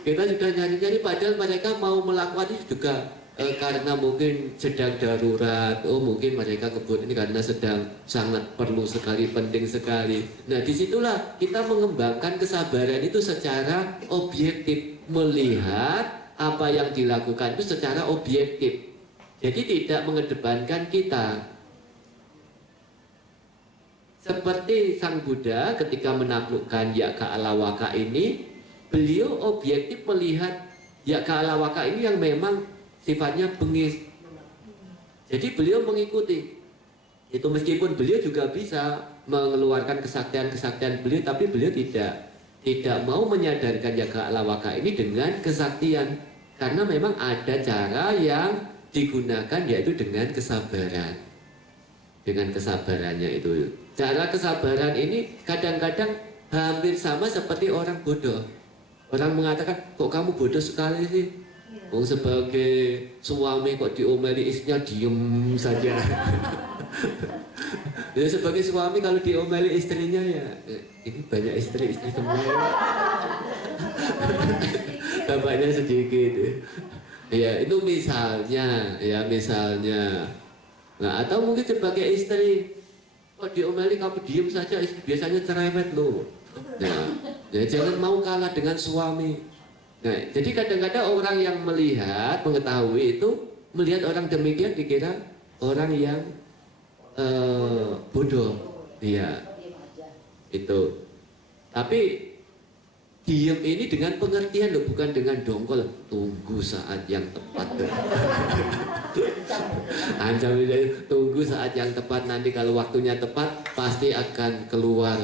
kita sudah nyari-nyari, padahal mereka mau melakukan itu juga karena mungkin sedang darurat. Oh, mungkin mereka kebun ini karena sedang sangat perlu sekali, penting sekali. Nah, disitulah kita mengembangkan kesabaran itu secara objektif, melihat apa yang dilakukan itu secara objektif. Jadi tidak mengedepankan kita. Seperti Sang Buddha ketika menaklukkan Yaka Alawaka ini, beliau objektif melihat Yaka Alawaka ini yang memang sifatnya bengis. Jadi beliau mengikuti itu, meskipun beliau juga bisa mengeluarkan kesaktian beliau, tapi beliau tidak mau menyadarkan Yaka Alawaka ini dengan kesaktian, karena memang ada cara yang digunakan, yaitu dengan kesabaran. Dengan kesabarannya itu, cara kesabaran ini kadang-kadang hampir sama seperti orang bodoh. Orang mengatakan, kok kamu bodoh sekali sih? Oh, sebagai suami kok diomeli istrinya diem saja. Ya, sebagai suami kalau diomeli istrinya ya, ini banyak istri semua. Bapaknya sedikit. Ya, itu misalnya, ya misalnya. Nah, atau mungkin sebagai istri, kok diomeli kamu diem saja, istri biasanya cerewet loh. Nah, ya jangan mau kalah dengan suami. Nah, jadi kadang-kadang orang yang melihat, mengetahui itu, melihat orang demikian dikira orang yang bodoh. Iya, itu. Tapi diem ini dengan pengertian loh, bukan dengan dongkol. Tunggu saat yang tepat. Ancam tunggu saat yang tepat, nanti kalau waktunya tepat pasti akan keluar.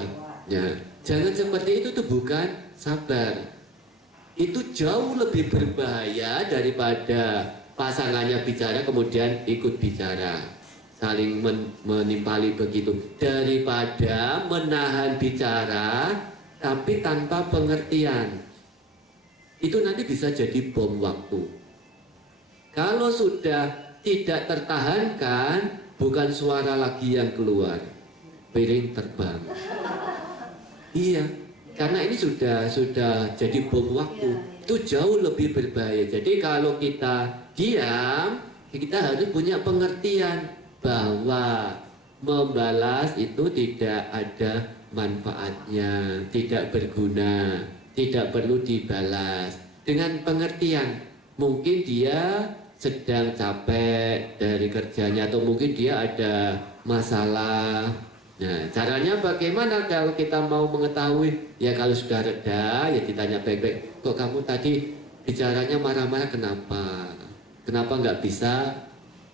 Ya, jangan seperti itu, tuh bukan sabar. Itu jauh lebih berbahaya daripada pasangannya bicara kemudian ikut bicara, saling menimpali begitu, daripada menahan bicara tapi tanpa pengertian. Itu nanti bisa jadi bom waktu. Kalau sudah tidak tertahankan, bukan suara lagi yang keluar, piring terbang. Iya, karena ini sudah jadi bom waktu. Itu jauh lebih berbahaya. Jadi kalau kita diam, kita harus punya pengertian bahwa membalas itu tidak ada manfaatnya, tidak berguna, tidak perlu dibalas. Dengan pengertian, mungkin dia sedang capek dari kerjanya, atau mungkin dia ada masalah. Nah, caranya bagaimana kalau kita mau mengetahui? Ya kalau sudah reda, ya ditanya baik-baik. Kok kamu tadi bicaranya marah-marah, kenapa? Kenapa nggak bisa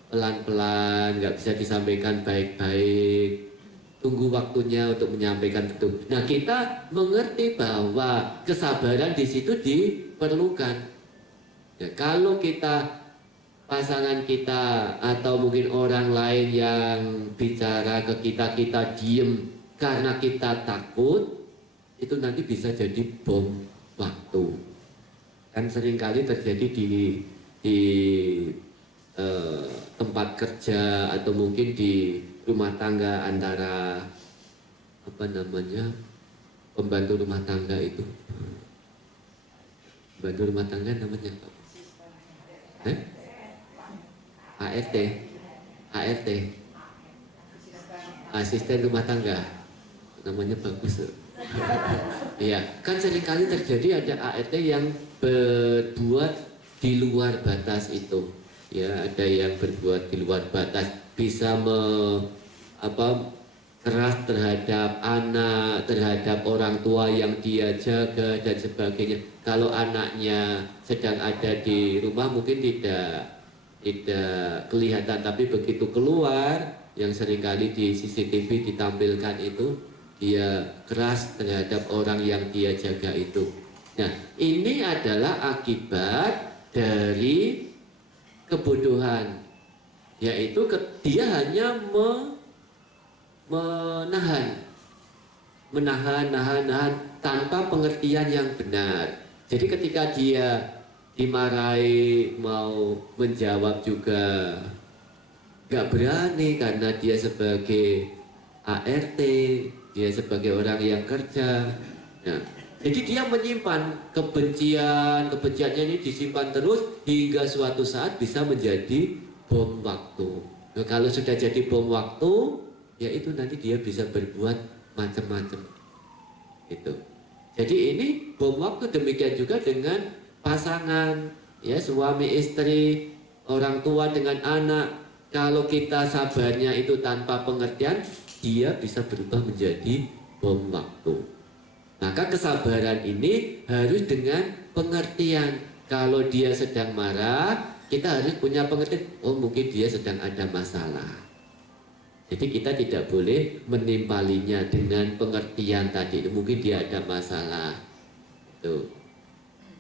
pelan-pelan, nggak bisa disampaikan baik-baik? Tunggu waktunya untuk menyampaikan itu. Nah, kita mengerti bahwa kesabaran di situ diperlukan. Ya, kalau kita, pasangan kita atau mungkin orang lain yang bicara ke kita, kita diem karena kita takut, itu nanti bisa jadi bom waktu. Kan seringkali terjadi di tempat kerja atau mungkin di rumah tangga antara apa namanya pembantu rumah tangga itu, pembantu rumah tangga namanya apa? ART, ART, asisten rumah tangga, namanya bagus. Iya, kan seringkali terjadi ada ART yang berbuat di luar batas itu. Ya, ada yang berbuat di luar batas, bisa keras terhadap anak, terhadap orang tua yang dia jaga dan sebagainya. Kalau anaknya sedang ada di rumah mungkin tidak kelihatan, tapi begitu keluar, yang seringkali di CCTV ditampilkan itu, dia keras terhadap orang yang dia jaga itu. Nah, ini adalah akibat dari kebodohan, yaitu dia hanya menahan tanpa pengertian yang benar. Jadi ketika dia dimarahi mau menjawab juga gak berani karena dia sebagai ART, dia sebagai orang yang kerja. Nah, jadi dia menyimpan kebenciannya ini disimpan terus hingga suatu saat bisa menjadi bom waktu. Nah, kalau sudah jadi bom waktu, ya itu nanti dia bisa berbuat macam-macam. Gitu. Jadi ini bom waktu. Demikian juga dengan pasangan, ya, suami istri, orang tua dengan anak. Kalau kita sabarnya itu tanpa pengertian, dia bisa berubah menjadi bom waktu. Maka kesabaran ini harus dengan pengertian. Kalau dia sedang marah, kita harus punya pengertian. Oh, mungkin dia sedang ada masalah. Jadi kita tidak boleh menimpalinya dengan pengertian tadi. Mungkin dia ada masalah. Tuh.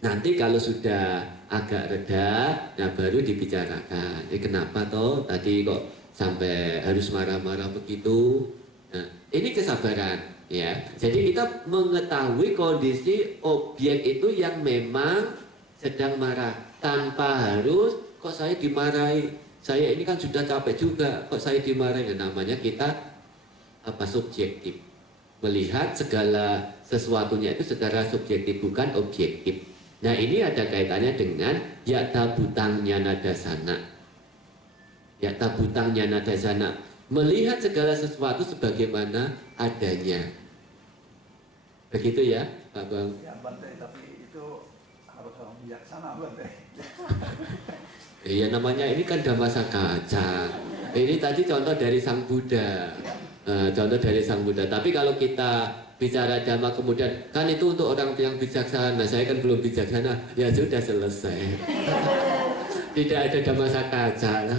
Nanti kalau sudah agak reda, nah baru dibicarakan. Kenapa toh tadi kok sampai harus marah-marah begitu? Nah, ini kesabaran, ya. Jadi kita mengetahui kondisi objek itu yang memang sedang marah, tanpa harus kok saya dimarahi. Saya ini kan sudah capek juga, kok saya dimarahi. Nah, namanya kita subjektif. Melihat segala sesuatunya itu secara subjektif, bukan objektif. Nah, ini ada kaitannya dengan yakta butangnya nadasana. Yakta butangnya nadasana, melihat segala sesuatu sebagaimana adanya. Begitu ya, Pak Bang? Ya, Bante, tapi itu harus orang bijaksana, Bante. Iya, namanya ini kan Dhammasakaca. Ini tadi contoh dari Sang Buddha. Contoh dari Sang Buddha. Tapi kalau kita bicara Dhamma kemudian, kan itu untuk orang yang bijaksana, saya kan belum bijaksana, ya sudah selesai. Tidak ada Dhammasakaca.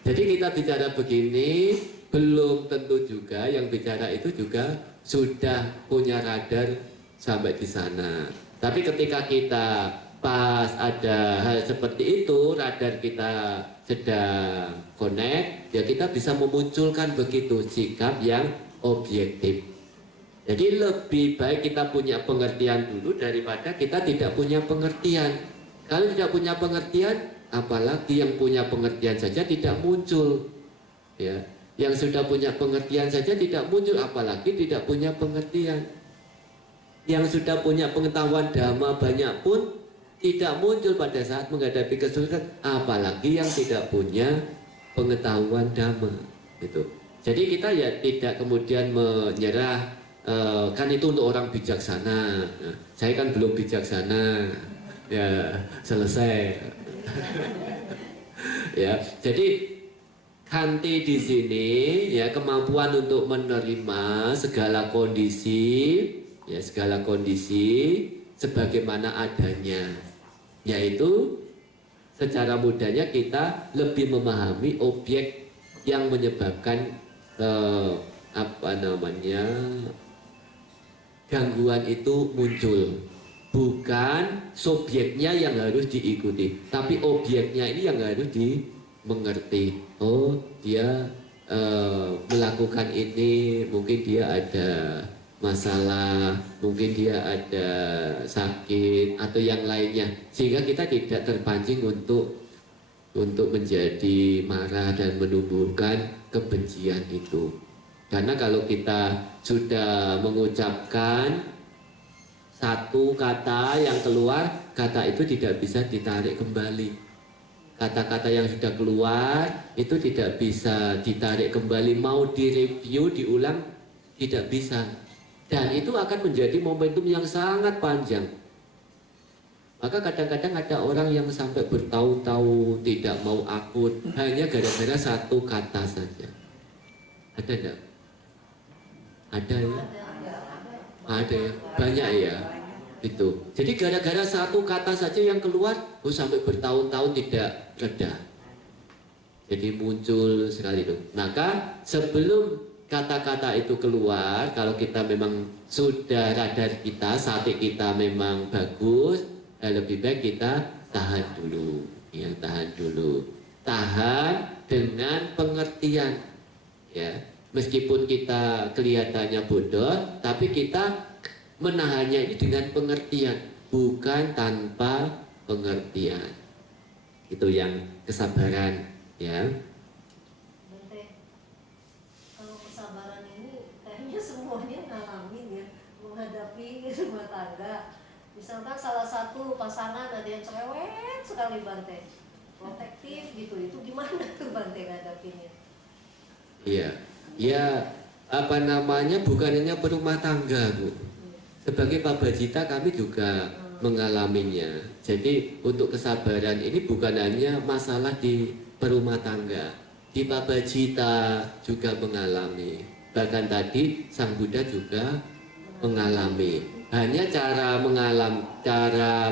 Jadi kita bicara begini, belum tentu juga yang bicara itu juga sudah punya radar sampai di sana. Tapi ketika kita pas ada hal seperti itu, radar kita sedang connect, ya kita bisa memunculkan begitu sikap yang objektif. Jadi lebih baik kita punya pengertian dulu daripada kita tidak punya pengertian. Kalau tidak punya pengertian, apalagi yang punya pengertian saja tidak muncul. Ya, yang sudah punya pengertian saja tidak muncul, apalagi tidak punya pengertian. Yang sudah punya pengetahuan Dhamma banyak pun tidak muncul pada saat menghadapi kesulitan, apalagi yang tidak punya pengetahuan Dhamma. Gitu. Jadi kita ya tidak kemudian menyerah, kan itu untuk orang bijaksana. Nah, saya kan belum bijaksana, ya selesai. Ya, jadi Khanti di sini ya kemampuan untuk menerima segala kondisi, ya segala kondisi sebagaimana adanya, yaitu secara mudahnya kita lebih memahami objek yang menyebabkan gangguan itu muncul, bukan subjeknya yang harus diikuti, tapi objeknya ini yang harus dimengerti. Oh, dia melakukan ini, mungkin dia ada masalah, mungkin dia ada sakit atau yang lainnya, sehingga kita tidak terpancing untuk untuk menjadi marah dan menumbuhkan kebencian itu. Karena kalau kita sudah mengucapkan satu kata yang keluar, kata itu tidak bisa ditarik kembali. Kata-kata yang sudah keluar itu tidak bisa ditarik kembali, mau direview, diulang, tidak bisa. Dan itu akan menjadi momentum yang sangat panjang. Maka kadang-kadang ada orang yang sampai bertahun-tahun tidak mau akun hanya gara-gara satu kata saja. Ada enggak? Ada ya? Ada ya? Banyak ya? Itu. Jadi gara-gara satu kata saja yang keluar, sampai bertahun-tahun tidak reda. Jadi muncul sekali itu. Maka sebelum kata-kata itu keluar, kalau kita memang sudah radar kita, sati kita memang bagus, lebih baik kita tahan dulu, ya tahan dulu, tahan dengan pengertian, ya meskipun kita kelihatannya bodoh, tapi kita menahannya ini dengan pengertian, bukan tanpa pengertian. Itu yang kesabaran, ya. Bante, kalau kesabaran ini kayaknya semuanya ngalamin ya, menghadapi rumah tangga. Misalkan salah satu pasangan ada yang cerewet sekali Bante, protektif gitu, itu gimana tuh Bante ngadapinnya? Iya, ya apa namanya, bukan hanya perumah tangga, Bu. Sebagai Pak Bajita kami juga mengalaminya. Jadi untuk kesabaran ini bukan hanya masalah di perumah tangga, di Pak Bajita juga mengalami. Bahkan tadi Sang Buddha juga mengalami. Hanya cara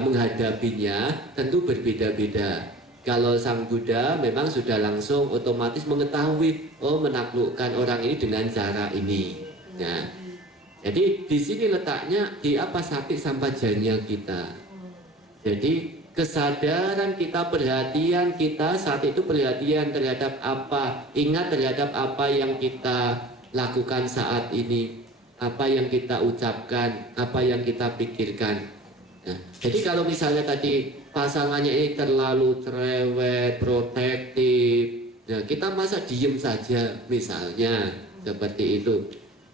menghadapinya tentu berbeda-beda. Kalau Sang Buddha memang sudah langsung otomatis mengetahui, oh menaklukkan orang ini dengan cara ini. Nah, jadi di sini letaknya di apa sati sampajanya kita. Jadi kesadaran kita, perhatian kita saat itu perhatian terhadap apa, ingat terhadap apa yang kita lakukan saat ini, apa yang kita ucapkan, apa yang kita pikirkan. Nah, jadi kalau misalnya tadi pasangannya ini terlalu cerewet, protektif, nah kita masa diem saja misalnya seperti itu.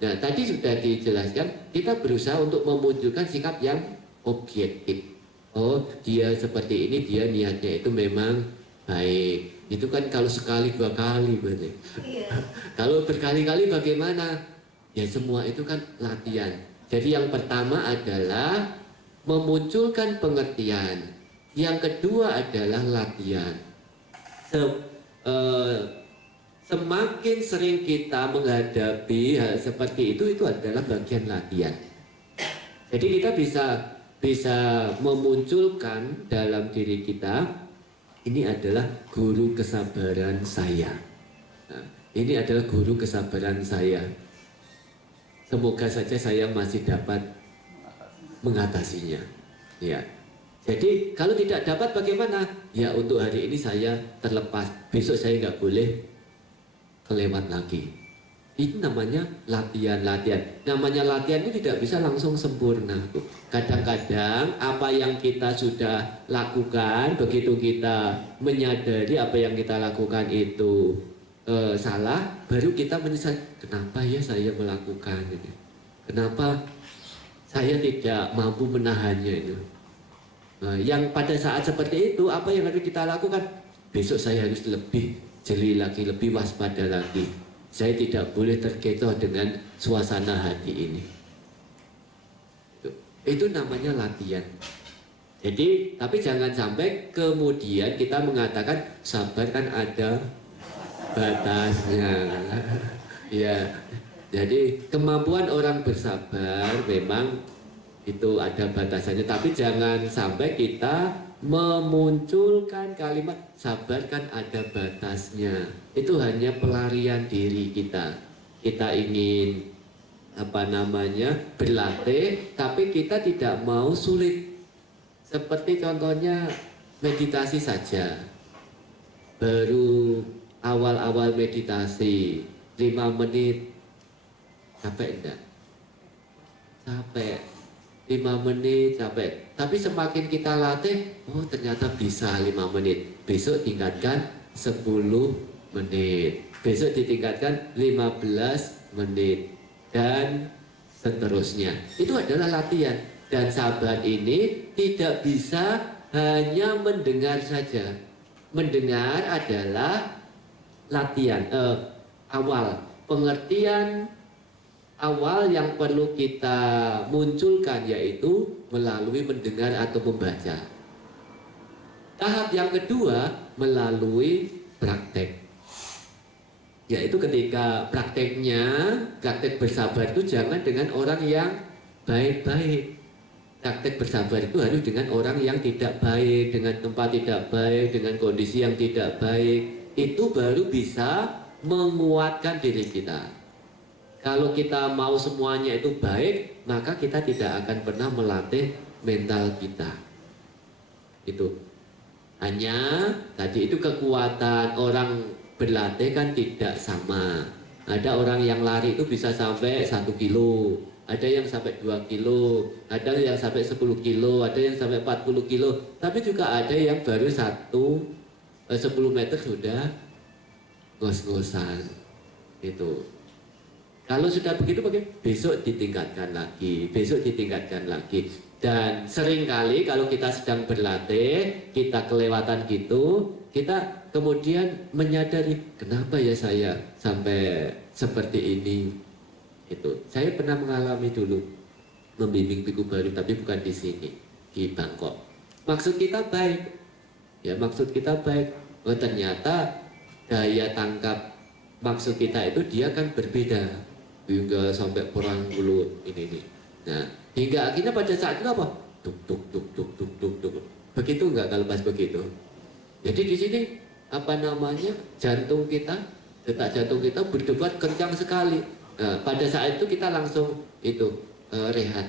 Nah tadi sudah dijelaskan, kita berusaha untuk memunculkan sikap yang objektif. Oh dia seperti ini, dia niatnya itu memang baik. Itu kan kalau sekali dua kali berarti. Iya. Kalau berkali-kali bagaimana? Ya semua itu kan latihan. Jadi yang pertama adalah memunculkan pengertian. Yang kedua adalah latihan. Semakin sering kita menghadapi hal seperti itu adalah bagian latihan. Jadi kita bisa memunculkan dalam diri kita, ini adalah guru kesabaran saya. Nah, ini adalah guru kesabaran saya. Semoga saja saya masih dapat mengatasinya. Ya. Jadi kalau tidak dapat bagaimana? Ya untuk hari ini saya terlepas. Besok saya nggak boleh kelewat lagi. Itu namanya latihan-latihan. Namanya latihan itu tidak bisa langsung sempurna. Kadang-kadang apa yang kita sudah lakukan, begitu kita menyadari apa yang kita lakukan itu salah, baru kita menyesal, kenapa ya saya melakukan ini? Kenapa saya tidak mampu menahannya itu? Yang pada saat seperti itu, apa yang harus kita lakukan? Besok saya harus lebih jeli lagi, lebih waspada lagi. Saya tidak boleh terkecoh dengan suasana hati ini. Itu namanya latihan. Jadi, tapi jangan sampai kemudian kita mengatakan sabar kan ada batasnya. Ya, jadi kemampuan orang bersabar memang itu ada batasannya. Tapi jangan sampai kita memunculkan kalimat sabar kan ada batasnya. Itu hanya pelarian diri kita. Kita ingin berlatih, tapi kita tidak mau sulit. Seperti contohnya meditasi saja. Baru awal-awal meditasi 5 menit capek enggak? Capek. 5 menit capek. Tapi semakin kita latih, oh ternyata bisa 5 menit. Besok tingkatkan 10 menit. Besok ditingkatkan 15 menit. Dan seterusnya. Itu adalah latihan. Dan sabar ini tidak bisa hanya mendengar saja. Mendengar adalah latihan awal. Pengertian awal yang perlu kita munculkan yaitu melalui mendengar atau membaca. Tahap yang kedua melalui praktek. Yaitu ketika praktek bersabar itu jangan dengan orang yang baik-baik. Praktek bersabar itu harus dengan orang yang tidak baik, dengan tempat tidak baik, dengan kondisi yang tidak baik. Itu baru bisa menguatkan diri kita. Kalau kita mau semuanya itu baik, maka kita tidak akan pernah melatih mental kita. Itu hanya tadi itu kekuatan orang berlatih kan tidak sama. Ada orang yang lari itu bisa sampai 1 kilo, ada yang sampai 2 kilo, ada yang sampai 10 kilo, ada yang sampai 40 kilo. Tapi juga ada yang baru 10 meter sudah ngos-ngosan. Itu. Kalau sudah begitu besok ditingkatkan lagi, besok ditingkatkan lagi. Dan seringkali kalau kita sedang berlatih, kita kelewatan gitu, kita kemudian menyadari kenapa ya saya sampai seperti ini. Itu. Saya pernah mengalami dulu membimbing biku baru, tapi bukan di sini, di Bangkok. Maksud kita baik, ya maksud kita baik. Oh ternyata daya tangkap maksud kita itu dia kan berbeda. Hingga sampai perang mulut ini. Nah, hingga akhirnya pada saat itu apa? Tuk tuk tuk tuk tuk tuk tuk. Begitu enggak kalau pas begitu? Jadi di sini apa namanya? Jantung kita, detak jantung kita berdebar kencang sekali. Nah, pada saat itu kita langsung itu rehat,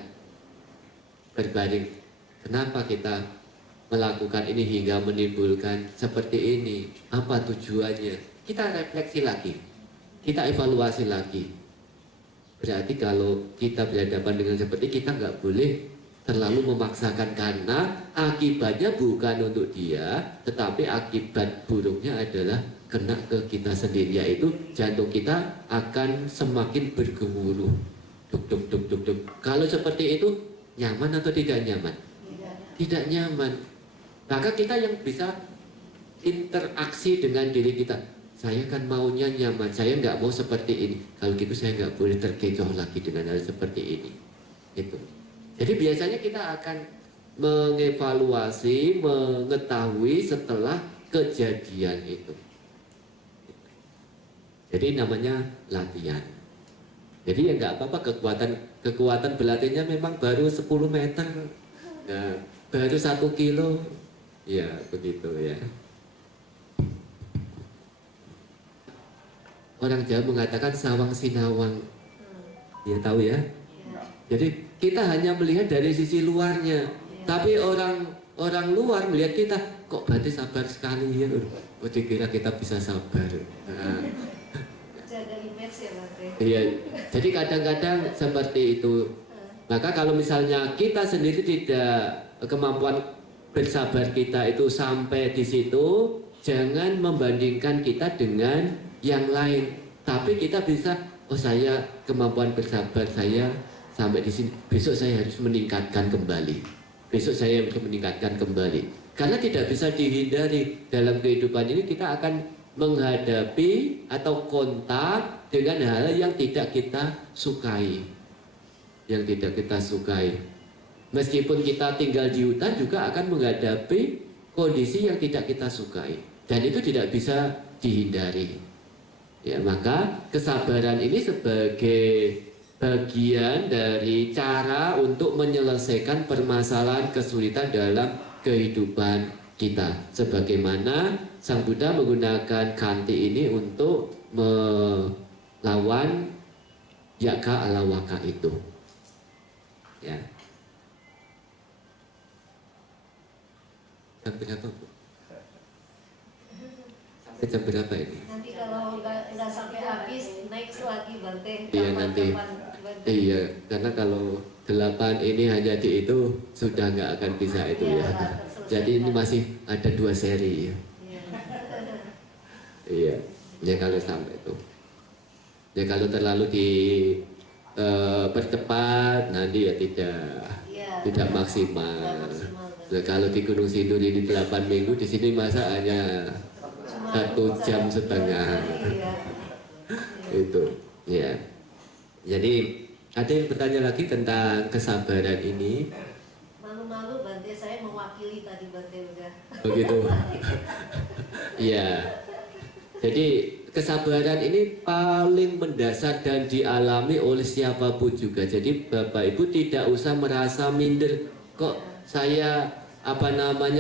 berbaring. Kenapa kita melakukan ini hingga menimbulkan seperti ini? Apa tujuannya? Kita refleksi lagi, kita evaluasi lagi. Berarti kalau kita berhadapan dengan seperti kita nggak boleh terlalu memaksakan karena akibatnya bukan untuk dia, tetapi akibat buruknya adalah kena ke kita sendiri, yaitu jantung kita akan semakin bergemuruh. Duk duk duk duk duk. Kalau seperti itu nyaman atau tidak nyaman? Tidak nyaman. Maka kita yang bisa interaksi dengan diri kita. Saya kan maunya nyaman, saya nggak mau seperti ini. Kalau gitu saya nggak boleh terkecoh lagi dengan hal seperti ini. Itu. Jadi biasanya kita akan mengevaluasi, mengetahui setelah kejadian itu. Jadi namanya latihan. Jadi ya nggak apa-apa, kekuatan berlatihnya memang baru 10 meter, nah, baru 1 kilo, ya begitu ya. Orang Jawa mengatakan sawang sinawang, ya tahu ya. Jadi kita hanya melihat dari sisi luarnya, tapi orang luar melihat kita kok berarti sabar sekali ya. Oh dikira kita bisa sabar. Nah. Jaga image ya Bante. Iya. Jadi kadang-kadang seperti itu. Maka kalau misalnya kita sendiri tidak kemampuan bersabar kita itu sampai di situ, jangan membandingkan kita dengan yang lain, tapi kita bisa, oh saya kemampuan bersabar saya sampai di sini, besok saya harus meningkatkan kembali, besok saya harus meningkatkan kembali, karena tidak bisa dihindari dalam kehidupan ini kita akan menghadapi atau kontak dengan hal yang tidak kita sukai, meskipun kita tinggal di hutan juga akan menghadapi kondisi yang tidak kita sukai, dan itu tidak bisa dihindari. Ya, maka kesabaran ini sebagai bagian dari cara untuk menyelesaikan permasalahan kesulitan dalam kehidupan kita. Sebagaimana Sang Buddha menggunakan kanti ini untuk melawan yaka alawaka itu. Ya. Sampai berapa, Bu? Sampai jam berapa ini? Nanti kalau nggak sampai habis next lagi Bante. Iya nanti. Iya, karena kalau 8 ini hanya di itu sudah nggak akan bisa itu ya. Jadi ini masih ada 2 seri ya. Iya, ya kalau sampai itu. Ya kalau terlalu percepat nanti ya tidak maksimal. Nah, kalau di Gunung Sindur ini 8 minggu, di sini masa hanya 1 jam setengah. Itu ya. Jadi ada yang bertanya lagi tentang kesabaran ini? Malu-malu Bante, saya mewakili tadi Bante udah. Begitu. Iya. Jadi kesabaran ini paling mendasar dan dialami oleh siapapun juga. Jadi Bapak Ibu tidak usah merasa minder. Kok saya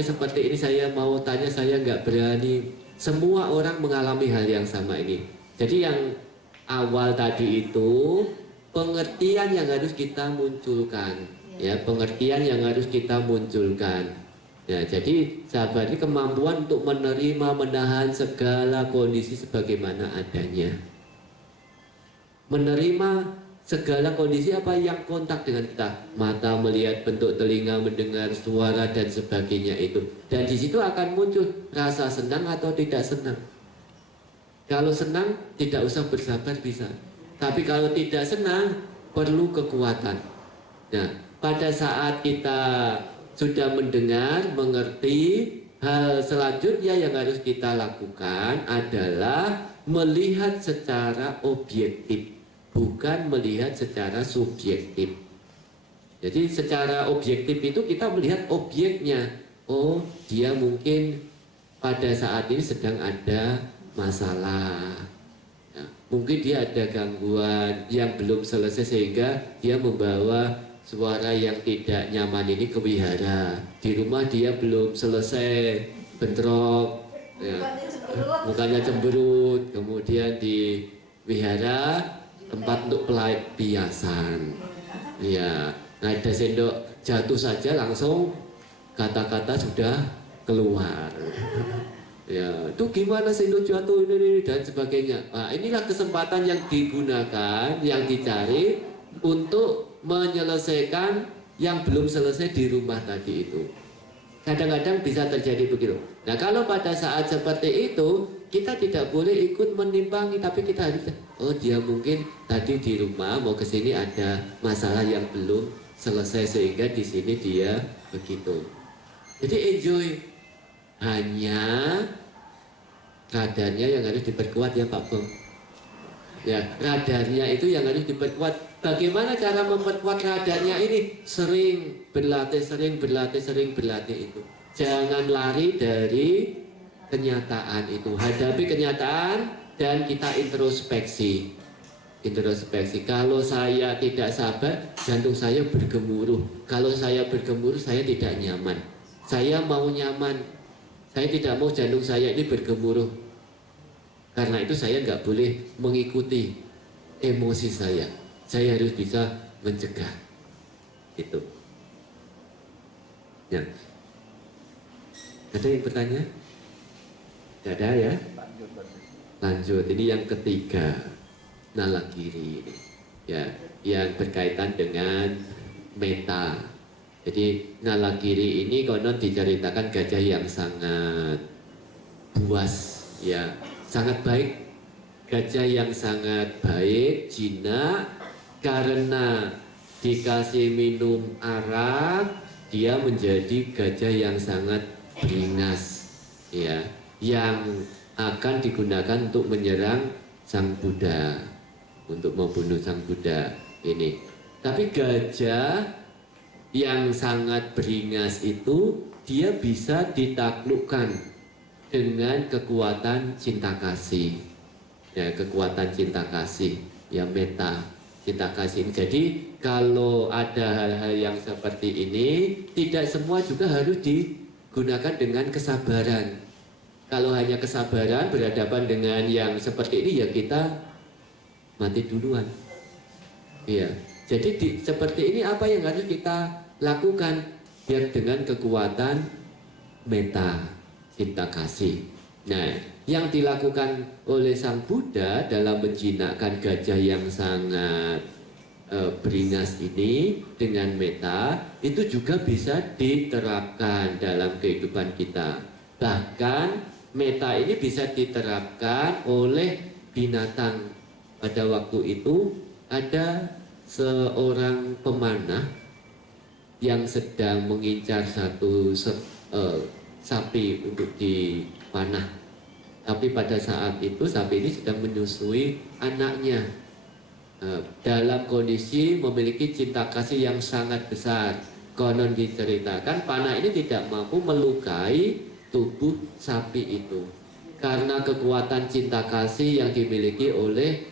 seperti ini, saya mau tanya saya nggak berani. Semua orang mengalami hal yang sama ini. Jadi yang awal tadi itu pengertian yang harus kita munculkan, ya, pengertian yang harus kita munculkan. Ya, jadi sabar ini kemampuan untuk menerima, menahan segala kondisi sebagaimana adanya. Menerima segala kondisi apa yang kontak dengan kita, mata melihat bentuk, telinga mendengar suara dan sebagainya itu. Dan di situ akan muncul rasa senang atau tidak senang. Kalau senang tidak usah bersabar bisa. Tapi kalau tidak senang perlu kekuatan. Nah, pada saat kita sudah mendengar, mengerti, hal selanjutnya yang harus kita lakukan adalah melihat secara objektif, bukan melihat secara subjektif. Jadi secara objektif itu kita melihat objeknya. Oh, dia mungkin pada saat ini sedang ada masalah. Ya, mungkin dia ada gangguan yang belum selesai sehingga dia membawa suara yang tidak nyaman ini ke wihara. Di rumah dia belum selesai bentrok, ya, mukanya cemberut. Kemudian di wihara tempat untuk pelampiasan. Ya, nah ada sendok jatuh saja langsung kata-kata sudah keluar. Ya, itu gimana sendok jatuh ini dan sebagainya. Nah, inilah kesempatan yang digunakan, yang dicari untuk menyelesaikan yang belum selesai di rumah tadi itu. Kadang-kadang bisa terjadi begitu. Nah, kalau pada saat seperti itu kita tidak boleh ikut menimbangi, tapi kita harus, oh dia mungkin tadi di rumah mau ke sini ada masalah yang belum selesai sehingga di sini dia begitu. Jadi enjoy, hanya radarnya yang harus diperkuat ya Pak Bung. Ya, radarnya itu yang harus diperkuat. Bagaimana cara memperkuat radarnya ini? Sering berlatih itu. Jangan lari dari kenyataan itu. Hadapi kenyataan dan kita introspeksi. Kalau saya tidak sabar, jantung saya bergemuruh. Kalau saya bergemuruh, saya tidak nyaman. Saya mau nyaman. Saya tidak mau jantung saya ini bergemuruh. Karena itu saya nggak boleh mengikuti emosi saya. Saya harus bisa mencegah. Itu. Ya. Ada yang bertanya? Tidak ada ya? Lanjut. Ini yang ketiga, nalagiri. Ya, yang berkaitan dengan meta. Jadi nalagiri ini konon diceritakan gajah yang sangat buas, ya, sangat baik. Gajah yang sangat baik, jinak, karena dikasih minum arak, dia menjadi gajah yang sangat beringas, ya, yang akan digunakan untuk menyerang Sang Buddha, untuk membunuh Sang Buddha ini. Tapi gajah yang sangat beringas itu dia bisa ditaklukkan dengan kekuatan cinta kasih, ya, kekuatan cinta kasih, ya, meta cinta kasih. Jadi kalau ada hal-hal yang seperti ini, tidak semua juga harus digunakan dengan kesabaran. Kalau hanya kesabaran berhadapan dengan yang seperti ini, ya kita mati duluan. Iya. Jadi seperti ini apa yang harus kita lakukan? Ya, dengan kekuatan meta cinta kasih. Nah, yang dilakukan oleh Sang Buddha dalam menjinakkan gajah yang sangat beringas ini dengan meta itu juga bisa diterapkan dalam kehidupan kita. Bahkan meta ini bisa diterapkan oleh binatang. Pada waktu itu ada seorang pemanah yang sedang mengincar satu sapi untuk dipanah. Tapi pada saat itu sapi ini sedang menyusui anaknya. Dalam kondisi memiliki cinta kasih yang sangat besar. Konon diceritakan panah ini tidak mampu melukai tubuh sapi itu karena kekuatan cinta kasih yang dimiliki oleh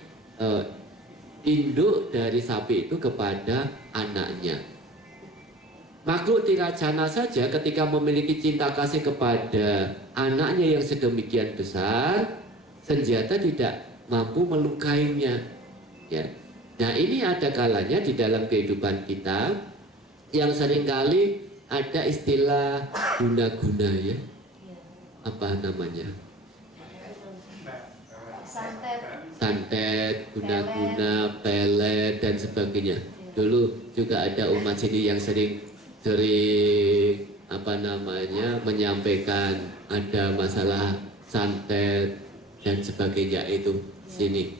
induk dari sapi itu kepada anaknya. Makhluk tirajana saja ketika memiliki cinta kasih kepada anaknya yang sedemikian besar, senjata tidak mampu melukainya. Ya. Nah, ini ada kalanya di dalam kehidupan kita yang seringkali ada istilah guna-guna ya. Apa namanya? Santet, guna-guna, pelet dan sebagainya. Dulu juga ada umat sini yang sering menyampaikan ada masalah santet dan sebagainya itu sini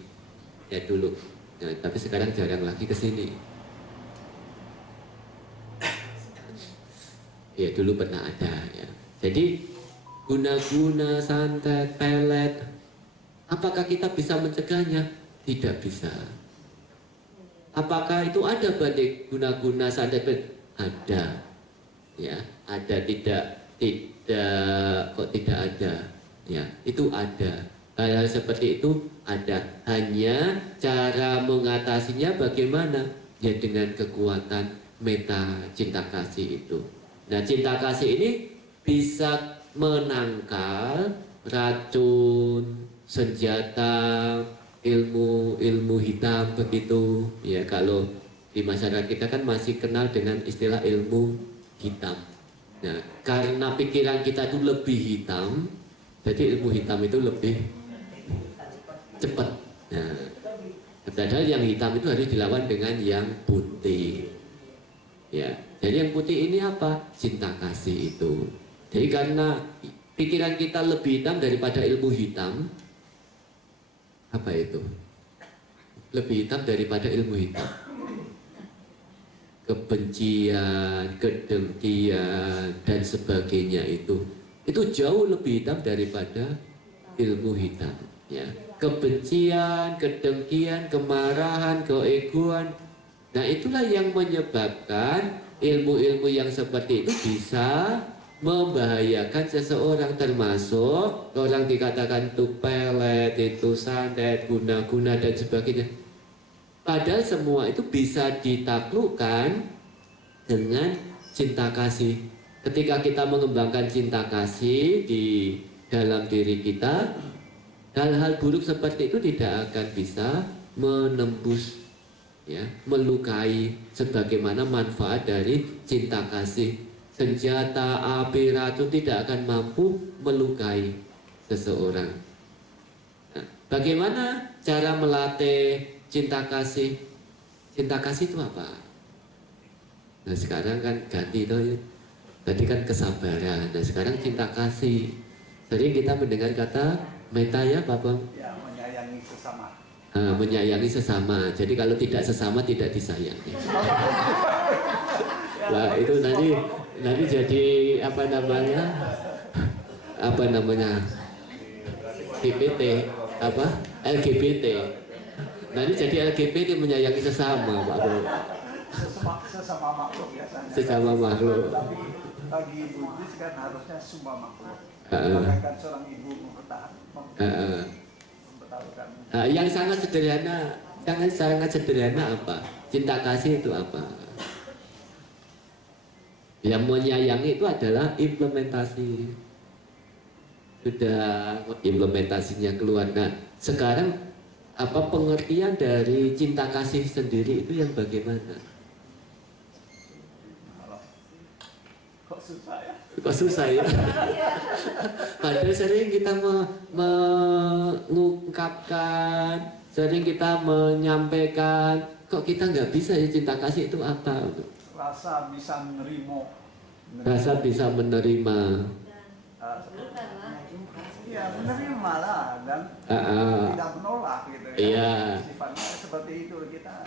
ya dulu. Nah, tapi sekarang jarang lagi ke sini. Ya dulu pernah ada ya. Jadi guna-guna, santet, pelet, apakah kita bisa mencegahnya? Tidak bisa. Apakah itu ada banding guna-guna, santet, pelet? Ada. Ya, ada tidak kok tidak ada. Ya, itu ada. Hal-hal seperti itu ada. Hanya cara mengatasinya bagaimana? Ya dengan kekuatan meta cinta kasih itu. Nah, cinta kasih ini bisa menangkal racun, senjata, ilmu hitam begitu. Ya, kalau di masyarakat kita kan masih kenal dengan istilah ilmu hitam. Nah, karena pikiran kita itu lebih hitam, jadi ilmu hitam itu lebih cepat. Nah, padahal yang hitam itu harus dilawan dengan yang putih. Ya, jadi yang putih ini apa? Cinta kasih itu. Jadi karena pikiran kita lebih hitam daripada ilmu hitam, apa itu? Lebih hitam daripada ilmu hitam. Kebencian, kedengkian dan sebagainya itu jauh lebih hitam daripada ilmu hitam. Ya, kebencian, kedengkian, kemarahan, keegoan. Nah, itulah yang menyebabkan ilmu-ilmu yang seperti itu bisa membahayakan seseorang, termasuk orang dikatakan itu pelet, itu santet, guna-guna dan sebagainya. Padahal semua itu bisa ditaklukkan dengan cinta kasih. Ketika kita mengembangkan cinta kasih di dalam diri kita, hal-hal buruk seperti itu tidak akan bisa menembus, ya, melukai sebagaimana manfaat dari cinta kasih. Senjata, api, racun tidak akan mampu melukai seseorang. Nah, bagaimana cara melatih cinta kasih? Cinta kasih itu apa? Nah, sekarang kan ganti tuh ya. Tadi kan kesabaran. Nah, sekarang cinta kasih. Sering kita mendengar kata meta ya, Pak Bang? Ya, menyayangi sesama. Menyayangi sesama. Jadi kalau tidak sesama tidak disayangi. Nah, itu nanti jadi apa namanya GPT apa LGBT. Nanti jadi LGBT menyayangi sesama, Pak Bro. Sesama makhluk biasanya. Sesama makhluk. Tapi bagi Buddhis kan harusnya semua makhluk. Bahkan seorang ibu mempertaruhkan. Yang sangat sederhana apa? Cinta kasih itu apa? Yang menyayangi itu adalah implementasi. Sudah implementasinya keluar. Nah, sekarang apa pengertian dari cinta kasih sendiri itu yang bagaimana? Kok susah ya? Kok susah ya? Padahal sering kita mengungkapkan, sering kita menyampaikan kok kita nggak bisa ya, cinta kasih itu apa? Rasa bisa menerima. Rasa bisa menerima. Bukan lah. Ya menerima lah dan tidak menolak gitu ya. Iya. Sifatnya seperti itu kita.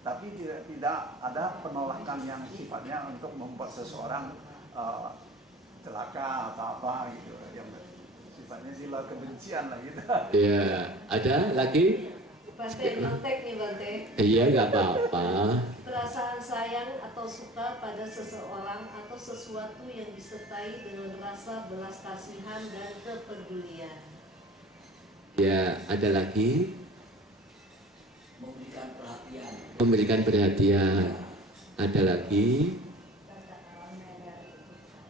Tapi tidak ada penolakan yang sifatnya untuk membuat seseorang celaka atau apa gitu. Yang sifatnya sila kebencian lah gitu. Iya. Ada lagi? Bante, nyontek nih Bante. Iya, nggak apa-apa. Perasaan sayang atau suka pada seseorang atau sesuatu yang disertai dengan rasa belas kasihan dan kepedulian. Ya, ada lagi? Memberikan perhatian. Memberikan perhatian. Ada lagi?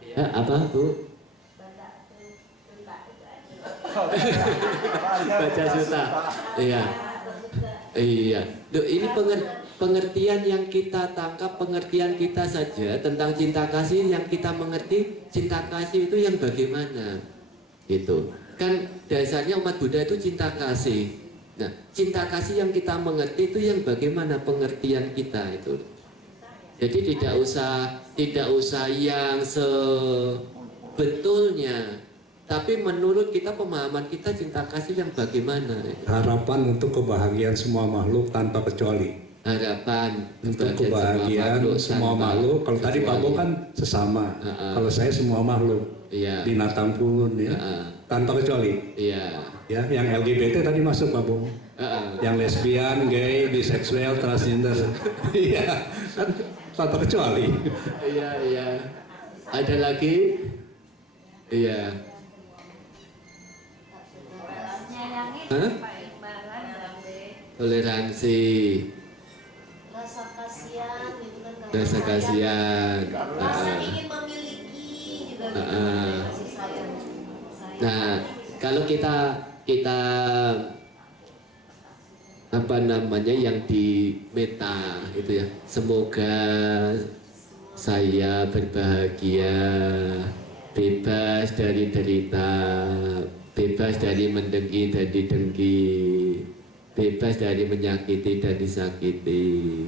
Ya, apa Bu? Baca suta. Iya. Iya. Duh, ini pengertian yang kita tangkap, pengertian kita saja tentang cinta kasih yang kita mengerti. Cinta kasih itu yang bagaimana? Gitu. Kan dasarnya umat Buddha itu cinta kasih. Nah, cinta kasih yang kita mengerti itu yang bagaimana pengertian kita itu. Jadi tidak usah yang sebetulnya, tapi menurut kita, pemahaman kita, cinta kasih yang bagaimana. Harapan untuk kebahagiaan semua makhluk tanpa kecuali. Harapan Untuk kebahagiaan semua makhluk. Kalau tadi Pak Bo kan sesama. Kalau saya semua makhluk. Iya. Binatang pun ya. Tanpa kecuali. Iya. Ya, yang LGBT tadi masuk Pak Bo. Yang lesbian, gay, biseksual, transgender. Iya. Kan tanpa kecuali. Iya, iya. Ada lagi? Iya. Hah? Toleransi. Rasa kasihan gitu kan. Rasa kasihan. Rasa ingin memiliki juga gitu, kasih sayang. Nah, kalau kita apa namanya yang di meta itu ya, semoga saya berbahagia, bebas dari derita, bebas dari mendengki dan didengki, bebas dari menyakiti dan disakiti,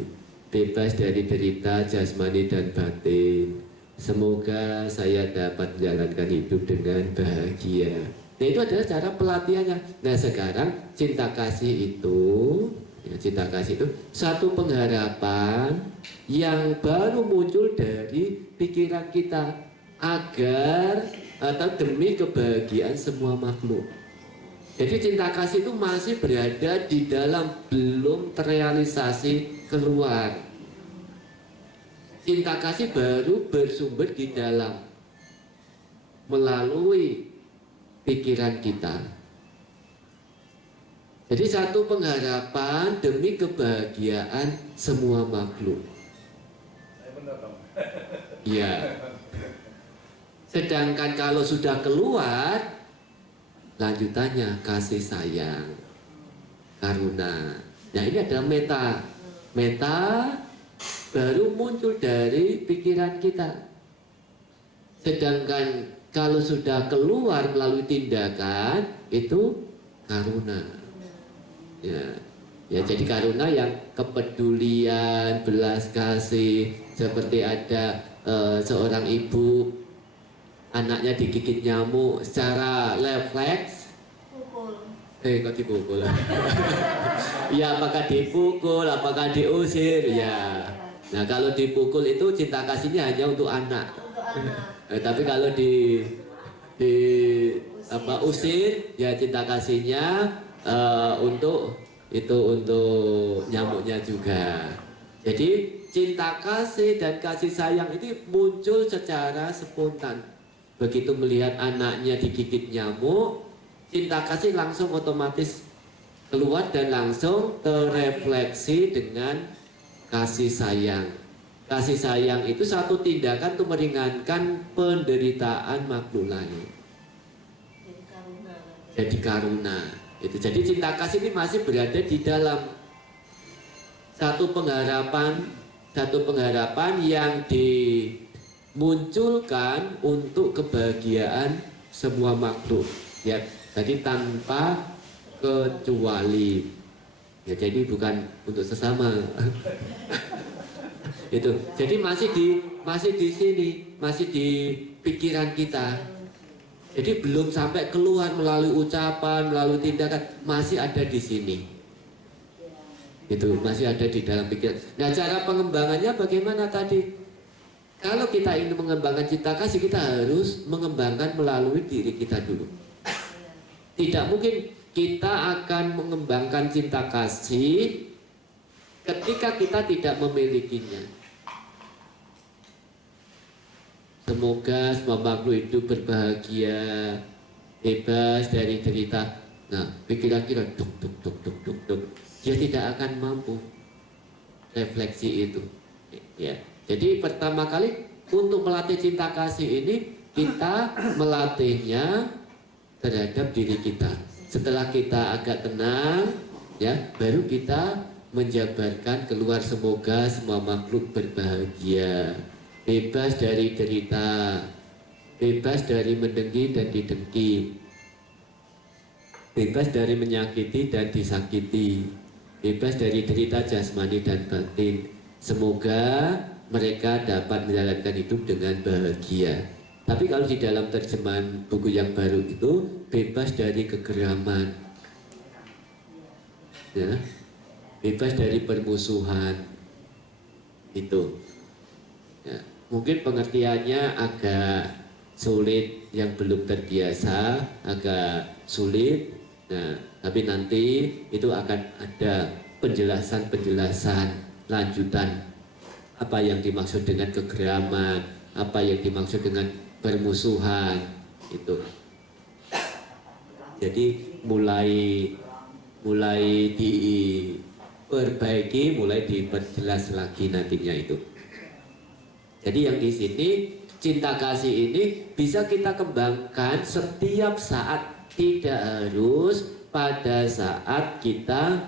bebas dari derita jasmani dan batin. Semoga saya dapat menjalankan hidup dengan bahagia. Nah, itu adalah cara pelatihannya. Nah, sekarang cinta kasih itu, ya, cinta kasih itu satu pengharapan yang baru muncul dari pikiran kita agar atau demi kebahagiaan semua makhluk. Jadi cinta kasih itu masih berada di dalam, belum terrealisasi keluar. Cinta kasih baru bersumber di dalam melalui pikiran kita. Jadi satu pengharapan demi kebahagiaan semua makhluk. Ya. Sedangkan kalau sudah keluar, lanjutannya kasih sayang, karuna. Nah, ini ada meta. Meta baru muncul dari pikiran kita. Sedangkan kalau sudah keluar melalui tindakan, itu karuna. Ya, ya, jadi karuna yang kepedulian, belas kasih. Seperti ada seorang ibu, anaknya digigit nyamuk, secara refleks Pukul. kok dipukul? Ya, apakah dipukul, apakah diusir? Ya. Nah, kalau dipukul itu cinta kasihnya hanya untuk anak. Untuk anak. Tapi kalau usir, ya cinta kasihnya untuk nyamuknya juga. Jadi cinta kasih dan kasih sayang itu muncul secara spontan. Begitu melihat anaknya digigit nyamuk, cinta kasih langsung otomatis keluar dan langsung terrefleksi dengan kasih sayang. Kasih sayang itu satu tindakan untuk meringankan penderitaan makhluk lain. Jadi karuna. Jadi karuna. Itu. Jadi cinta kasih ini masih berada di dalam satu pengharapan yang dimunculkan untuk kebahagiaan semua makhluk. Ya, tadi tanpa kecuali. Ya, jadi bukan untuk sesama. Itu. Jadi masih di sini, masih di pikiran kita. Jadi belum sampai keluar melalui ucapan, melalui tindakan, masih ada di sini. Itu masih ada di dalam pikiran. Nah, cara pengembangannya bagaimana tadi? Kalau kita ingin mengembangkan cinta kasih, kita harus mengembangkan melalui diri kita dulu. Tidak mungkin kita akan mengembangkan cinta kasih ketika kita tidak memilikinya. Semoga semua makhluk hidup berbahagia, bebas dari derita. Nah, pikiran kita duk duk duk duk duk duk. Dia tidak akan mampu refleksi itu. Ya. Jadi pertama kali untuk melatih cinta kasih ini kita melatihnya terhadap diri kita. Setelah kita agak tenang, ya, baru kita menjabarkan keluar semoga semua makhluk berbahagia. Bebas dari derita, bebas dari mendengki dan didengki, bebas dari menyakiti dan disakiti, bebas dari derita jasmani dan batin. Semoga mereka dapat menjalankan hidup dengan bahagia. Tapi kalau di dalam terjemahan buku yang baru itu bebas dari kegeraman, ya, bebas dari permusuhan. Itu. Ya, mungkin pengertiannya agak sulit, yang belum terbiasa agak sulit. Nah, tapi nanti itu akan ada penjelasan-penjelasan lanjutan apa yang dimaksud dengan kegeraman, apa yang dimaksud dengan permusuhan itu. Jadi mulai diperbaiki, mulai diperjelas lagi nantinya itu. Jadi yang di sini cinta kasih ini bisa kita kembangkan setiap saat, tidak harus pada saat kita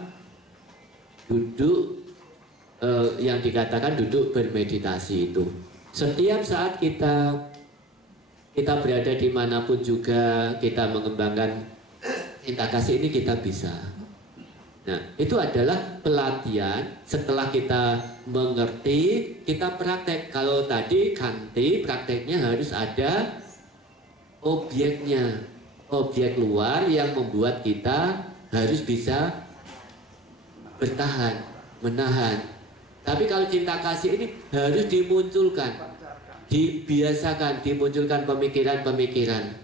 duduk yang dikatakan duduk bermeditasi itu. Setiap saat kita berada dimanapun juga kita mengembangkan cinta kasih ini kita bisa. Nah, itu adalah pelatihan. Setelah kita mengerti, kita praktek. Kalau tadi Kanti prakteknya harus ada objeknya, objek luar yang membuat kita harus bisa bertahan, menahan. Tapi kalau cinta kasih ini harus dimunculkan, dibiasakan, dimunculkan pemikiran-pemikiran.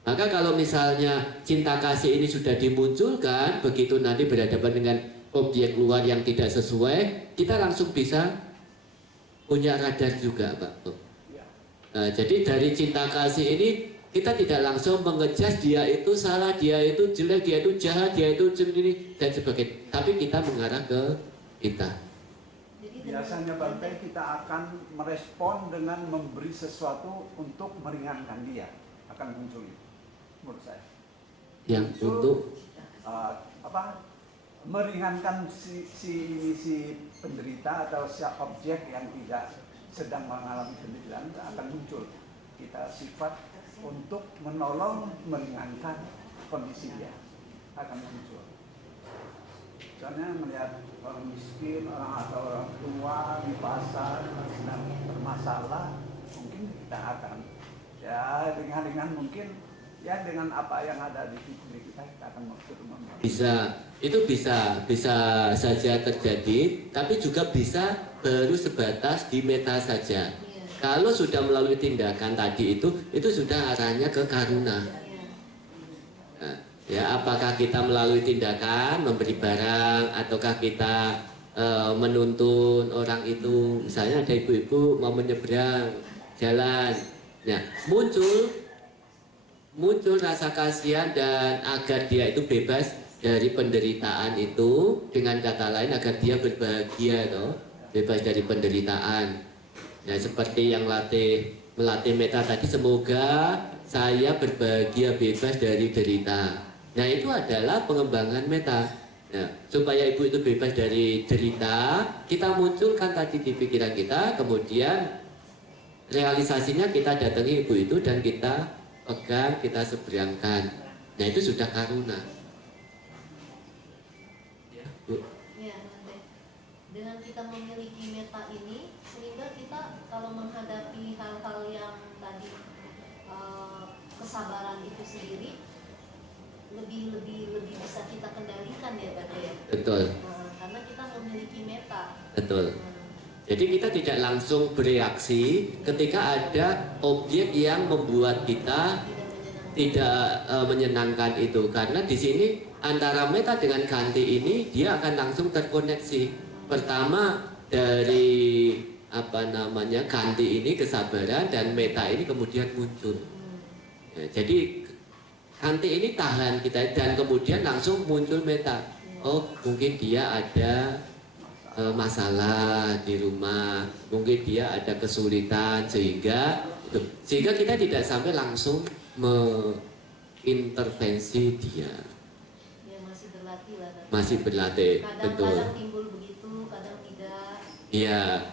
Maka kalau misalnya cinta kasih ini sudah dimunculkan, begitu nanti berhadapan dengan objek luar yang tidak sesuai, kita langsung bisa punya radar juga, Pak. Nah, jadi dari cinta kasih ini kita tidak langsung mengejudge dia itu salah, dia itu jelek, dia itu jahat, dia itu ini dan sebagainya. Tapi kita mengarah ke kita. Biasanya Bante kita akan merespon dengan memberi sesuatu untuk meringankan dia, akan muncul itu. Menurut saya Yang untuk meringankan si penderita atau si objek yang tidak sedang mengalami penderitaan akan muncul. Kita sifat untuk menolong meringankan kondisi dia akan muncul. Misalnya melihat orang miskin, orang atau orang tua di pasar sedang bermasalah, mungkin kita akan ya ringan-ringan mungkin. Ya dengan apa yang ada di diri kita akan membantu. Itu bisa saja terjadi, tapi juga bisa baru sebatas di meta saja. Kalau sudah melalui tindakan tadi itu sudah arahnya ke karuna. Nah, ya apakah kita melalui tindakan memberi barang, ataukah kita menuntun orang itu, misalnya ada ibu-ibu mau menyeberang jalan, ya muncul rasa kasihan dan agar dia itu bebas dari penderitaan itu, dengan kata lain agar dia berbahagia toh, bebas dari penderitaan. Nah, seperti yang melatih meta tadi, semoga saya berbahagia bebas dari derita. Nah, itu adalah pengembangan meta. Nah, supaya ibu itu bebas dari derita, kita munculkan tadi di pikiran kita, kemudian realisasinya kita datangi ibu itu dan kita pegang, kita seberangkan. Nah, itu sudah karuna. Ya, Bu. memiliki meta ini sehingga kita kalau menghadapi hal-hal yang tadi kesabaran itu sendiri lebih bisa kita kendalikan ya Pak ya. Betul. Karena kita memiliki meta. Betul. Jadi kita tidak langsung bereaksi ketika ada objek yang membuat kita tidak menyenangkan itu, karena di sini antara meta dengan ganti ini dia akan langsung terkoneksi. Pertama dari ganti ini kesabaran dan meta ini kemudian muncul. Ya, jadi ganti ini tahan kita dan kemudian langsung muncul meta. Oh mungkin dia ada masalah di rumah, mungkin dia ada kesulitan sehingga kita tidak sampai langsung mengintervensi dia. Ya, masih berlatih lah. Masih berlatih, betul. Kadang timbul begitu, kadang tidak. Iya,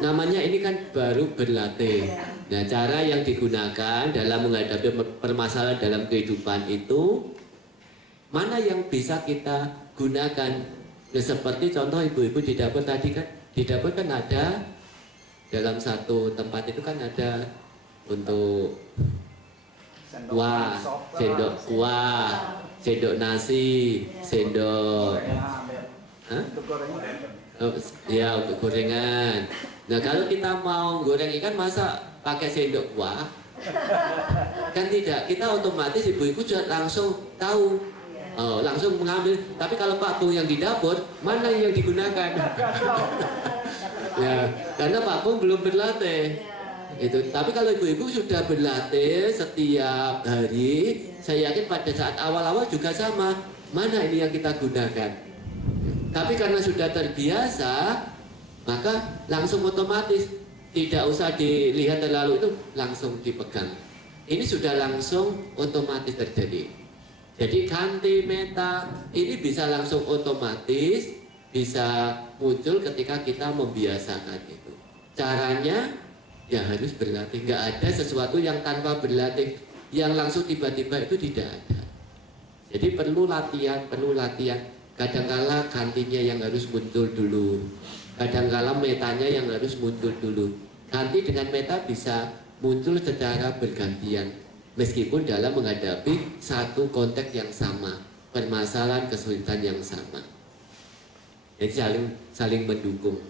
namanya ini kan baru berlatih. Nah, cara yang digunakan dalam menghadapi permasalahan dalam kehidupan itu mana yang bisa kita gunakan? Nah, seperti contoh ibu-ibu di dapur tadi kan, di dapur kan ada dalam satu tempat itu kan ada untuk kuah, sendok kuah, sendok nasi, sendok ya untuk gorengan. Nah kalau kita mau goreng ikan masa pakai sendok kuah? Kan tidak, kita otomatis ibu-ibu sudah langsung tahu. Langsung mengambil. Tapi kalau Pak Pung yang di dapur, mana yang digunakan? Ya, karena Pak Pung belum berlatih. Itu. Tapi kalau ibu-ibu sudah berlatih setiap hari, saya yakin pada saat awal-awal juga sama. Mana ini yang kita gunakan? Tapi karena sudah terbiasa, maka langsung otomatis tidak usah dilihat terlalu itu, langsung dipegang. Ini sudah langsung otomatis terjadi. Jadi ganti meta ini bisa langsung otomatis bisa muncul ketika kita membiasakan itu. Caranya ya harus berlatih. Nggak ada sesuatu yang tanpa berlatih, yang langsung tiba-tiba itu tidak ada. Jadi perlu latihan, Kadang-kala gantinya yang harus muncul dulu. Kadang-kala metanya yang harus muncul dulu. Ganti dengan meta bisa muncul secara bergantian. Meskipun dalam menghadapi satu konteks yang sama, permasalahan kesulitan yang sama. Jadi saling mendukung.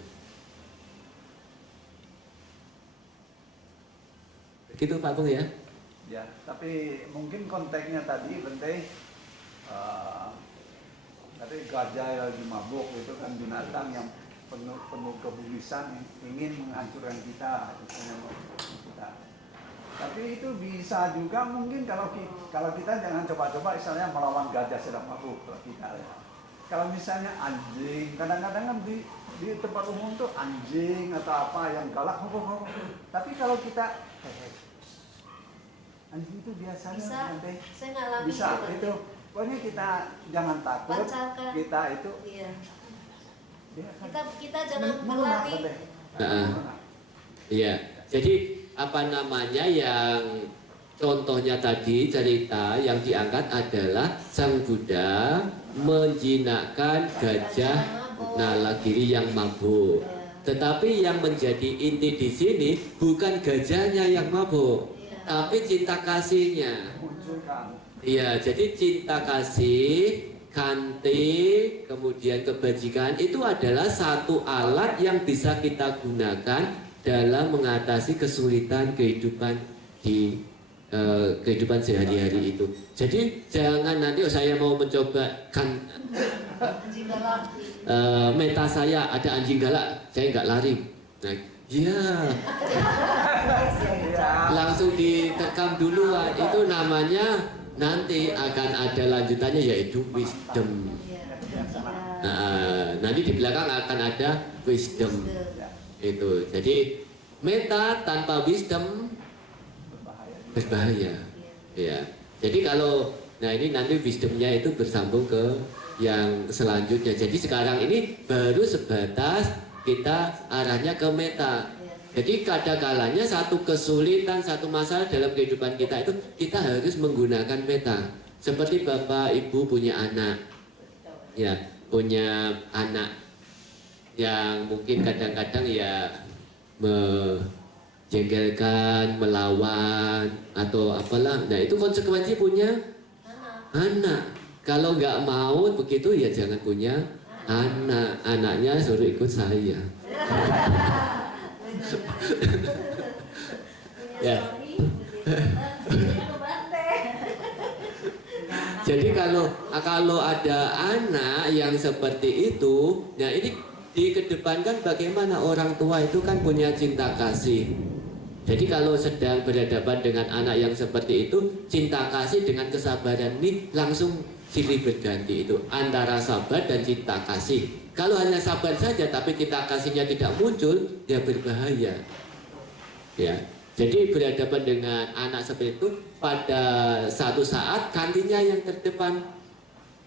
Begitu Pak Pung ya? Ya, tapi mungkin konteksnya tadi Bente, tadi gajah yang lagi mabuk itu kan binatang yang penuh kebulisan, ingin menghancurkan kita. Tapi itu bisa juga mungkin kalau kita jangan coba-coba misalnya melawan gajah sedang mabuk kalau kita. Kalau misalnya anjing, kadang-kadang kan di tempat umum tuh anjing atau apa yang galak, tapi kalau kita anjing itu biasanya bisa, nanti saya ngalamin bisa itu. Pokoknya kita jangan takut, Pancarkan. kita itu Iya. kan, Kita jangan berlari. Iya. Jadi yang contohnya tadi cerita yang diangkat adalah Sang Buddha menjinakkan gajah Nalagiri yang mabuk. Tetapi yang menjadi inti di sini bukan gajahnya yang mabuk, tapi cinta kasihnya. Iya, jadi cinta kasih, kanti, kemudian kebajikan itu adalah satu alat yang bisa kita gunakan dalam mengatasi kesulitan kehidupan di kehidupan sehari-hari itu. Jadi jangan nanti saya mau mencoba Anjing galak. Meta saya ada anjing galak, saya nggak lari. Nah, ya langsung ditekan duluan. Itu namanya nanti akan ada lanjutannya yaitu wisdom. Nah, nanti di belakang akan ada wisdom. Itu. Jadi meta tanpa wisdom berbahaya. Ya. Jadi kalau ini nanti wisdomnya itu bersambung ke yang selanjutnya. Jadi sekarang ini baru sebatas kita arahnya ke meta. Jadi kadang-kalanya satu kesulitan, satu masalah dalam kehidupan kita itu kita harus menggunakan meta. Seperti Bapak Ibu punya anak. Ya, punya anak yang mungkin kadang-kadang ya menjengkelkan, melawan atau apalah. Nah itu konsekuensi punya anak. Kalau nggak mau begitu ya jangan punya anak. Anaknya suruh ikut saya. Ya. Jadi kalau ada anak yang seperti itu, nah ini dikedepankan bagaimana orang tua itu kan punya cinta kasih. Jadi kalau sedang berhadapan dengan anak yang seperti itu, cinta kasih dengan kesabaran ini langsung silih berganti itu antara sabar dan cinta kasih. Kalau hanya sabar saja tapi cinta kasihnya tidak muncul, ya berbahaya. Ya. Jadi berhadapan dengan anak seperti itu, pada satu saat kantinya yang terdepan,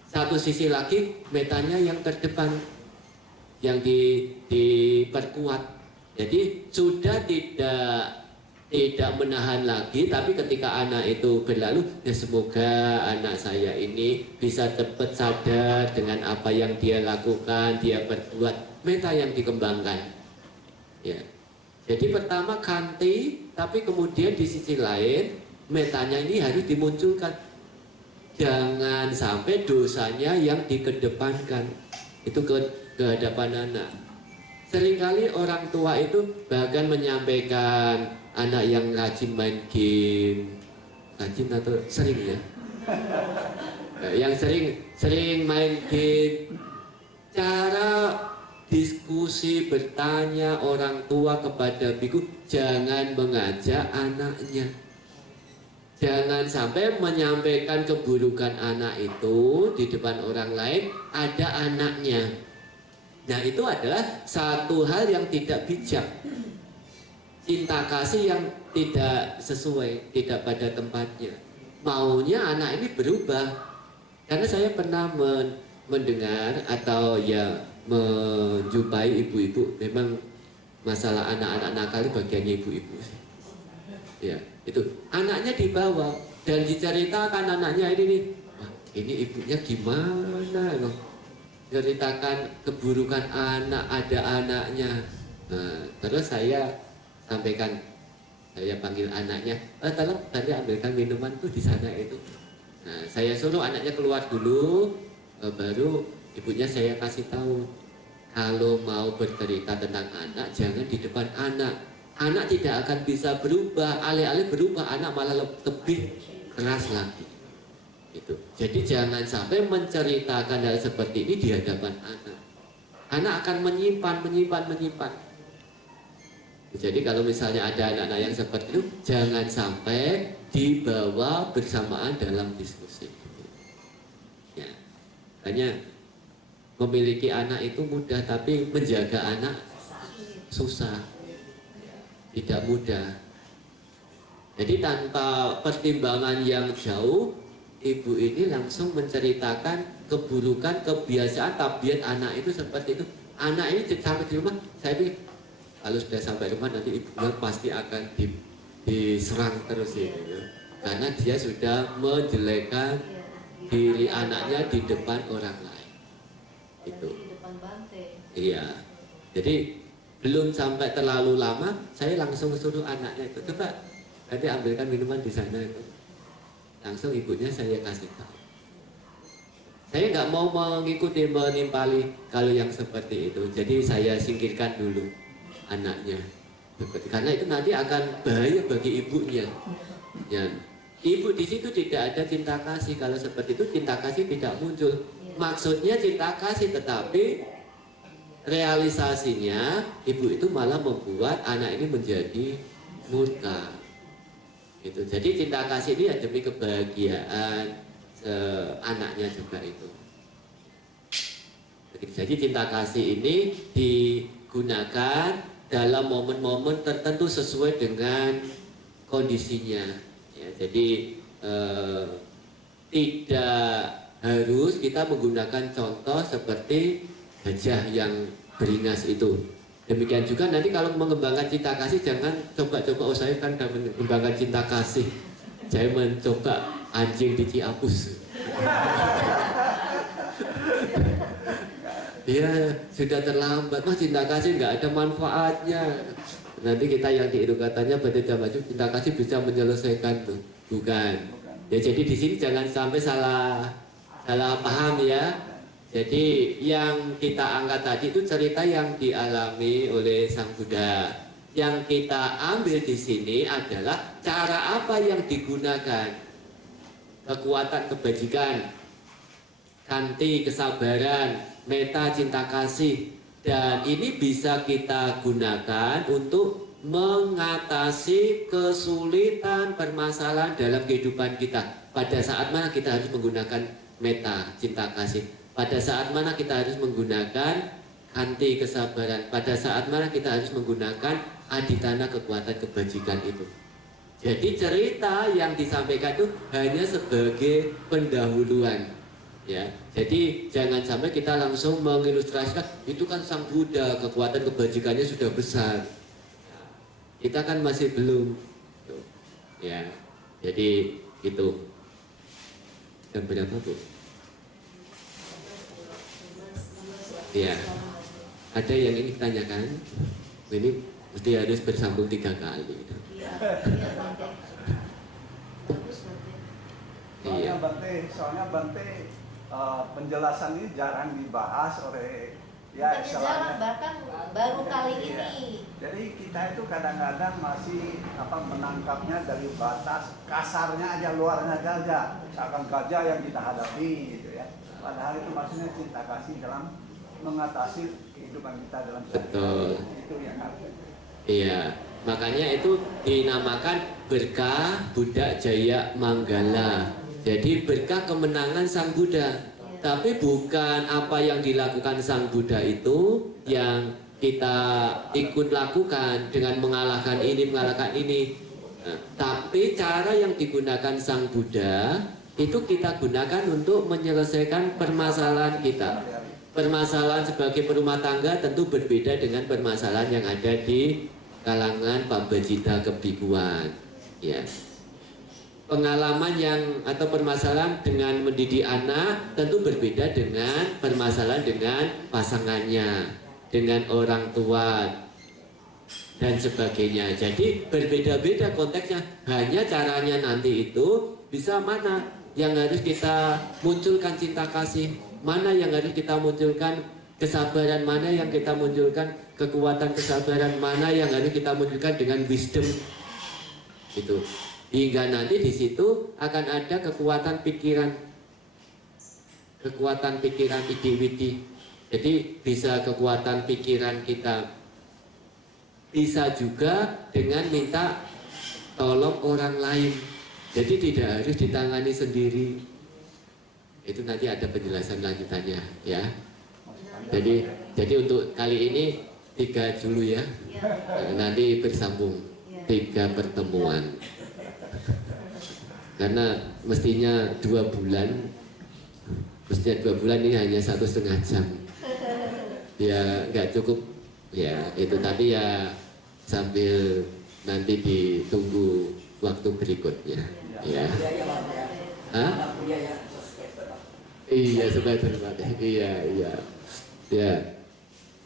satu sisi lagi metanya yang terdepan, yang diperkuat. Jadi sudah tidak menahan lagi, tapi ketika anak itu berlalu, ya semoga anak saya ini bisa cepat sadar dengan apa yang dia lakukan, dia berbuat, meta yang dikembangkan. Ya. Jadi pertama kanti, tapi kemudian di sisi lain metanya ini harus dimunculkan. Jangan sampai dosanya yang dikedepankan. Itu ke hadapan anak. Seringkali orang tua itu bahkan menyampaikan anak yang rajin main game, rajin atau sering ya, yang sering main game, cara diskusi bertanya orang tua kepada biku, jangan mengajak anaknya. Jangan sampai menyampaikan keburukan anak itu di depan orang lain, ada anaknya. Nah itu adalah satu hal yang tidak bijak. Cinta kasih yang tidak sesuai, tidak pada tempatnya. Maunya anak ini berubah. Karena saya pernah mendengar atau ya menjumpai ibu-ibu, memang masalah anak-anak nakal bagiannya ibu-ibu. Ya, itu anaknya dibawa dan diceritakan anaknya ini nih, wah, ini ibunya gimana loh, ceritakan keburukan anak, ada anaknya. Nah, terus saya sampaikan, saya panggil anaknya, tolong tadi ambilkan minuman tuh di sana itu. Nah, saya suruh anaknya keluar dulu, baru ibunya saya kasih tahu, kalau mau bercerita tentang anak jangan di depan anak. Anak tidak akan bisa berubah, alih-alih berubah anak malah lebih keras lagi. Itu. Jadi jangan sampai menceritakan hal seperti ini di hadapan anak. Anak akan menyimpan. Jadi kalau misalnya ada anak-anak yang seperti itu, jangan sampai dibawa bersamaan dalam diskusi. Ya, hanya memiliki anak itu mudah, tapi menjaga anak susah, tidak mudah. Jadi tanpa pertimbangan yang jauh, ibu ini langsung menceritakan keburukan, kebiasaan, tabiat anak itu seperti itu. Anak ini sampai di rumah, saya pikir kalau sudah sampai rumah nanti ibunya pasti akan diserang terus ya, karena dia sudah menjelekkan diri anaknya di depan orang lain. Itu. Iya. Jadi belum sampai terlalu lama, saya langsung suruh anaknya itu, coba nanti ambilkan minuman di sana itu. Langsung ibunya saya kasih tahu. Saya nggak mau mengikuti menimpali kalau yang seperti itu. Jadi saya singkirkan dulu anaknya. Karena itu nanti akan bahaya bagi ibunya. Ya. Ibu di situ tidak ada cinta kasih. Kalau seperti itu cinta kasih tidak muncul. Maksudnya cinta kasih, tetapi realisasinya ibu itu malah membuat anak ini menjadi murka. Itu. Jadi cinta kasih ini ya demi kebahagiaan anaknya juga itu. Jadi cinta kasih ini digunakan dalam momen-momen tertentu sesuai dengan kondisinya. Ya, jadi tidak harus kita menggunakan contoh seperti gajah yang beringas itu. Demikian juga nanti kalau mengembangkan cinta kasih, jangan coba-coba, saya kan mengembangkan cinta kasih, saya mencoba anjing di Ciapus. Ya sudah terlambat, mas cinta kasih nggak ada manfaatnya. Nanti kita yang diiru katanya pada maju cinta kasih bisa menyelesaikan tuh, bukan. Ya jadi di sini jangan sampai salah paham ya. Jadi yang kita angkat tadi itu cerita yang dialami oleh Sang Buddha. Yang kita ambil di sini adalah cara apa yang digunakan. Kekuatan kebajikan, kanti kesabaran, meta cinta kasih, dan ini bisa kita gunakan untuk mengatasi kesulitan permasalahan dalam kehidupan kita. Pada saat mana kita harus menggunakan meta cinta kasih, pada saat mana kita harus menggunakan kanti kesabaran, pada saat mana kita harus menggunakan aditana kekuatan kebajikan itu. Jadi cerita yang disampaikan itu hanya sebagai pendahuluan. Ya, jadi jangan sampai kita langsung mengilustrasikan itu kan Sang Buddha kekuatan kebajikannya sudah besar. Kita kan masih belum. Ya, jadi itu. Jam berapa Bu? Ya, ada yang ingin ditanyakan? Ini mesti harus bersambung 3 kali. Iya. Soalnya Bante penjelasan ini jarang dibahas oleh ya jarang, bahkan baru kali ini. Jadi kita itu kadang-kadang masih menangkapnya dari batas kasarnya aja, luarnya gajah, misalkan gajah yang kita hadapi gitu ya. Padahal itu maksudnya cinta kasih dalam mengatasi kehidupan kita dalam betul. Itu yang harus. Iya, makanya itu dinamakan berkah Buddha Jaya Manggala. Jadi berkah kemenangan Sang Buddha. Tapi bukan apa yang dilakukan Sang Buddha itu yang kita ikut lakukan dengan mengalahkan ini, mengalahkan ini. Nah, tapi cara yang digunakan Sang Buddha itu kita gunakan untuk menyelesaikan permasalahan kita. Permasalahan sebagai perumah tangga tentu berbeda dengan permasalahan yang ada di kalangan pambajita kebikuan. Ya. Pengalaman yang atau permasalahan dengan mendidik anak tentu berbeda dengan permasalahan dengan pasangannya, dengan orang tua dan sebagainya. Jadi berbeda-beda konteksnya. Hanya caranya nanti itu bisa mana yang harus kita munculkan cinta kasih, mana yang harus kita munculkan kesabaran, mana yang kita munculkan kekuatan kesabaran, mana yang harus kita munculkan dengan wisdom. Itu. Hingga nanti di situ akan ada kekuatan pikiran ide-widi. Jadi bisa kekuatan pikiran kita, bisa juga dengan minta tolong orang lain. Jadi tidak harus ditangani sendiri. Itu nanti ada penjelasan lanjutannya ya. Jadi untuk kali ini 3 dulu ya. Nanti bersambung 3 pertemuan. Karena mestinya 2 bulan, ini hanya 1,5 jam. Ya nggak cukup ya itu, tapi ya sambil nanti ditunggu waktu berikutnya ya. Hah? Iya sebentar. Iya. Ya.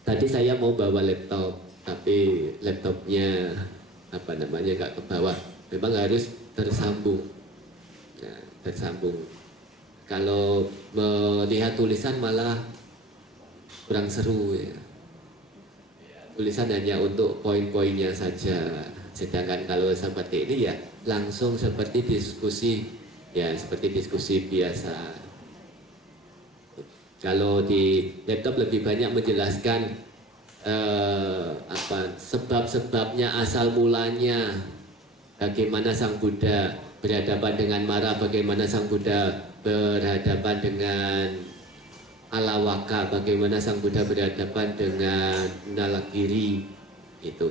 Tadi saya mau bawa laptop, tapi laptopnya nggak ke bawah. Memang harus tersambung. Ya, tersambung. Kalau melihat tulisan malah kurang seru ya. Tulisan hanya untuk poin-poinnya saja. Sedangkan kalau seperti ini ya langsung seperti diskusi ya, seperti diskusi biasa. Kalau di laptop lebih banyak menjelaskan sebab-sebabnya, asal mulanya, bagaimana Sang Buddha berhadapan dengan Mara, bagaimana Sang Buddha berhadapan dengan Alawaka, bagaimana Sang Buddha berhadapan dengan Nalagiri itu.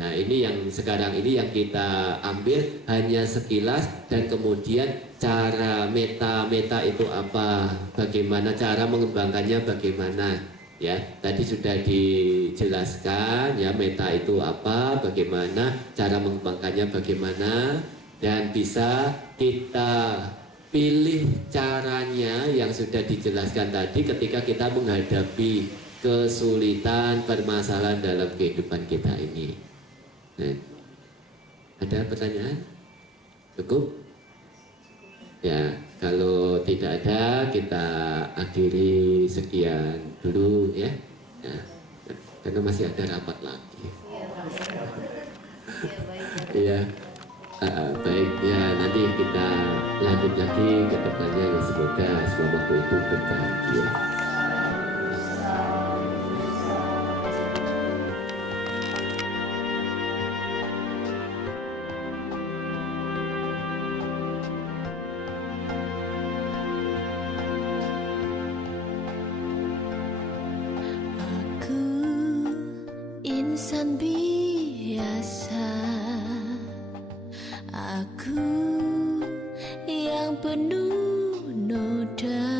Nah ini yang sekarang ini yang kita ambil hanya sekilas, dan kemudian cara meta itu apa, bagaimana cara mengembangkannya, bagaimana ya. Tadi sudah dijelaskan ya, meta itu apa, bagaimana cara mengembangkannya, bagaimana, dan bisa kita pilih caranya yang sudah dijelaskan tadi ketika kita menghadapi kesulitan, permasalahan dalam kehidupan kita ini. Nah, ada pertanyaan? Cukup? Ya, kalau tidak ada kita akhiri sekian dulu ya. Nah, karena masih ada rapat lagi. Iya, baik ya, nanti kita lanjut lagi ke depannya ya, semoga selama itu berbahagia. Insan biasa, aku yang penuh noda.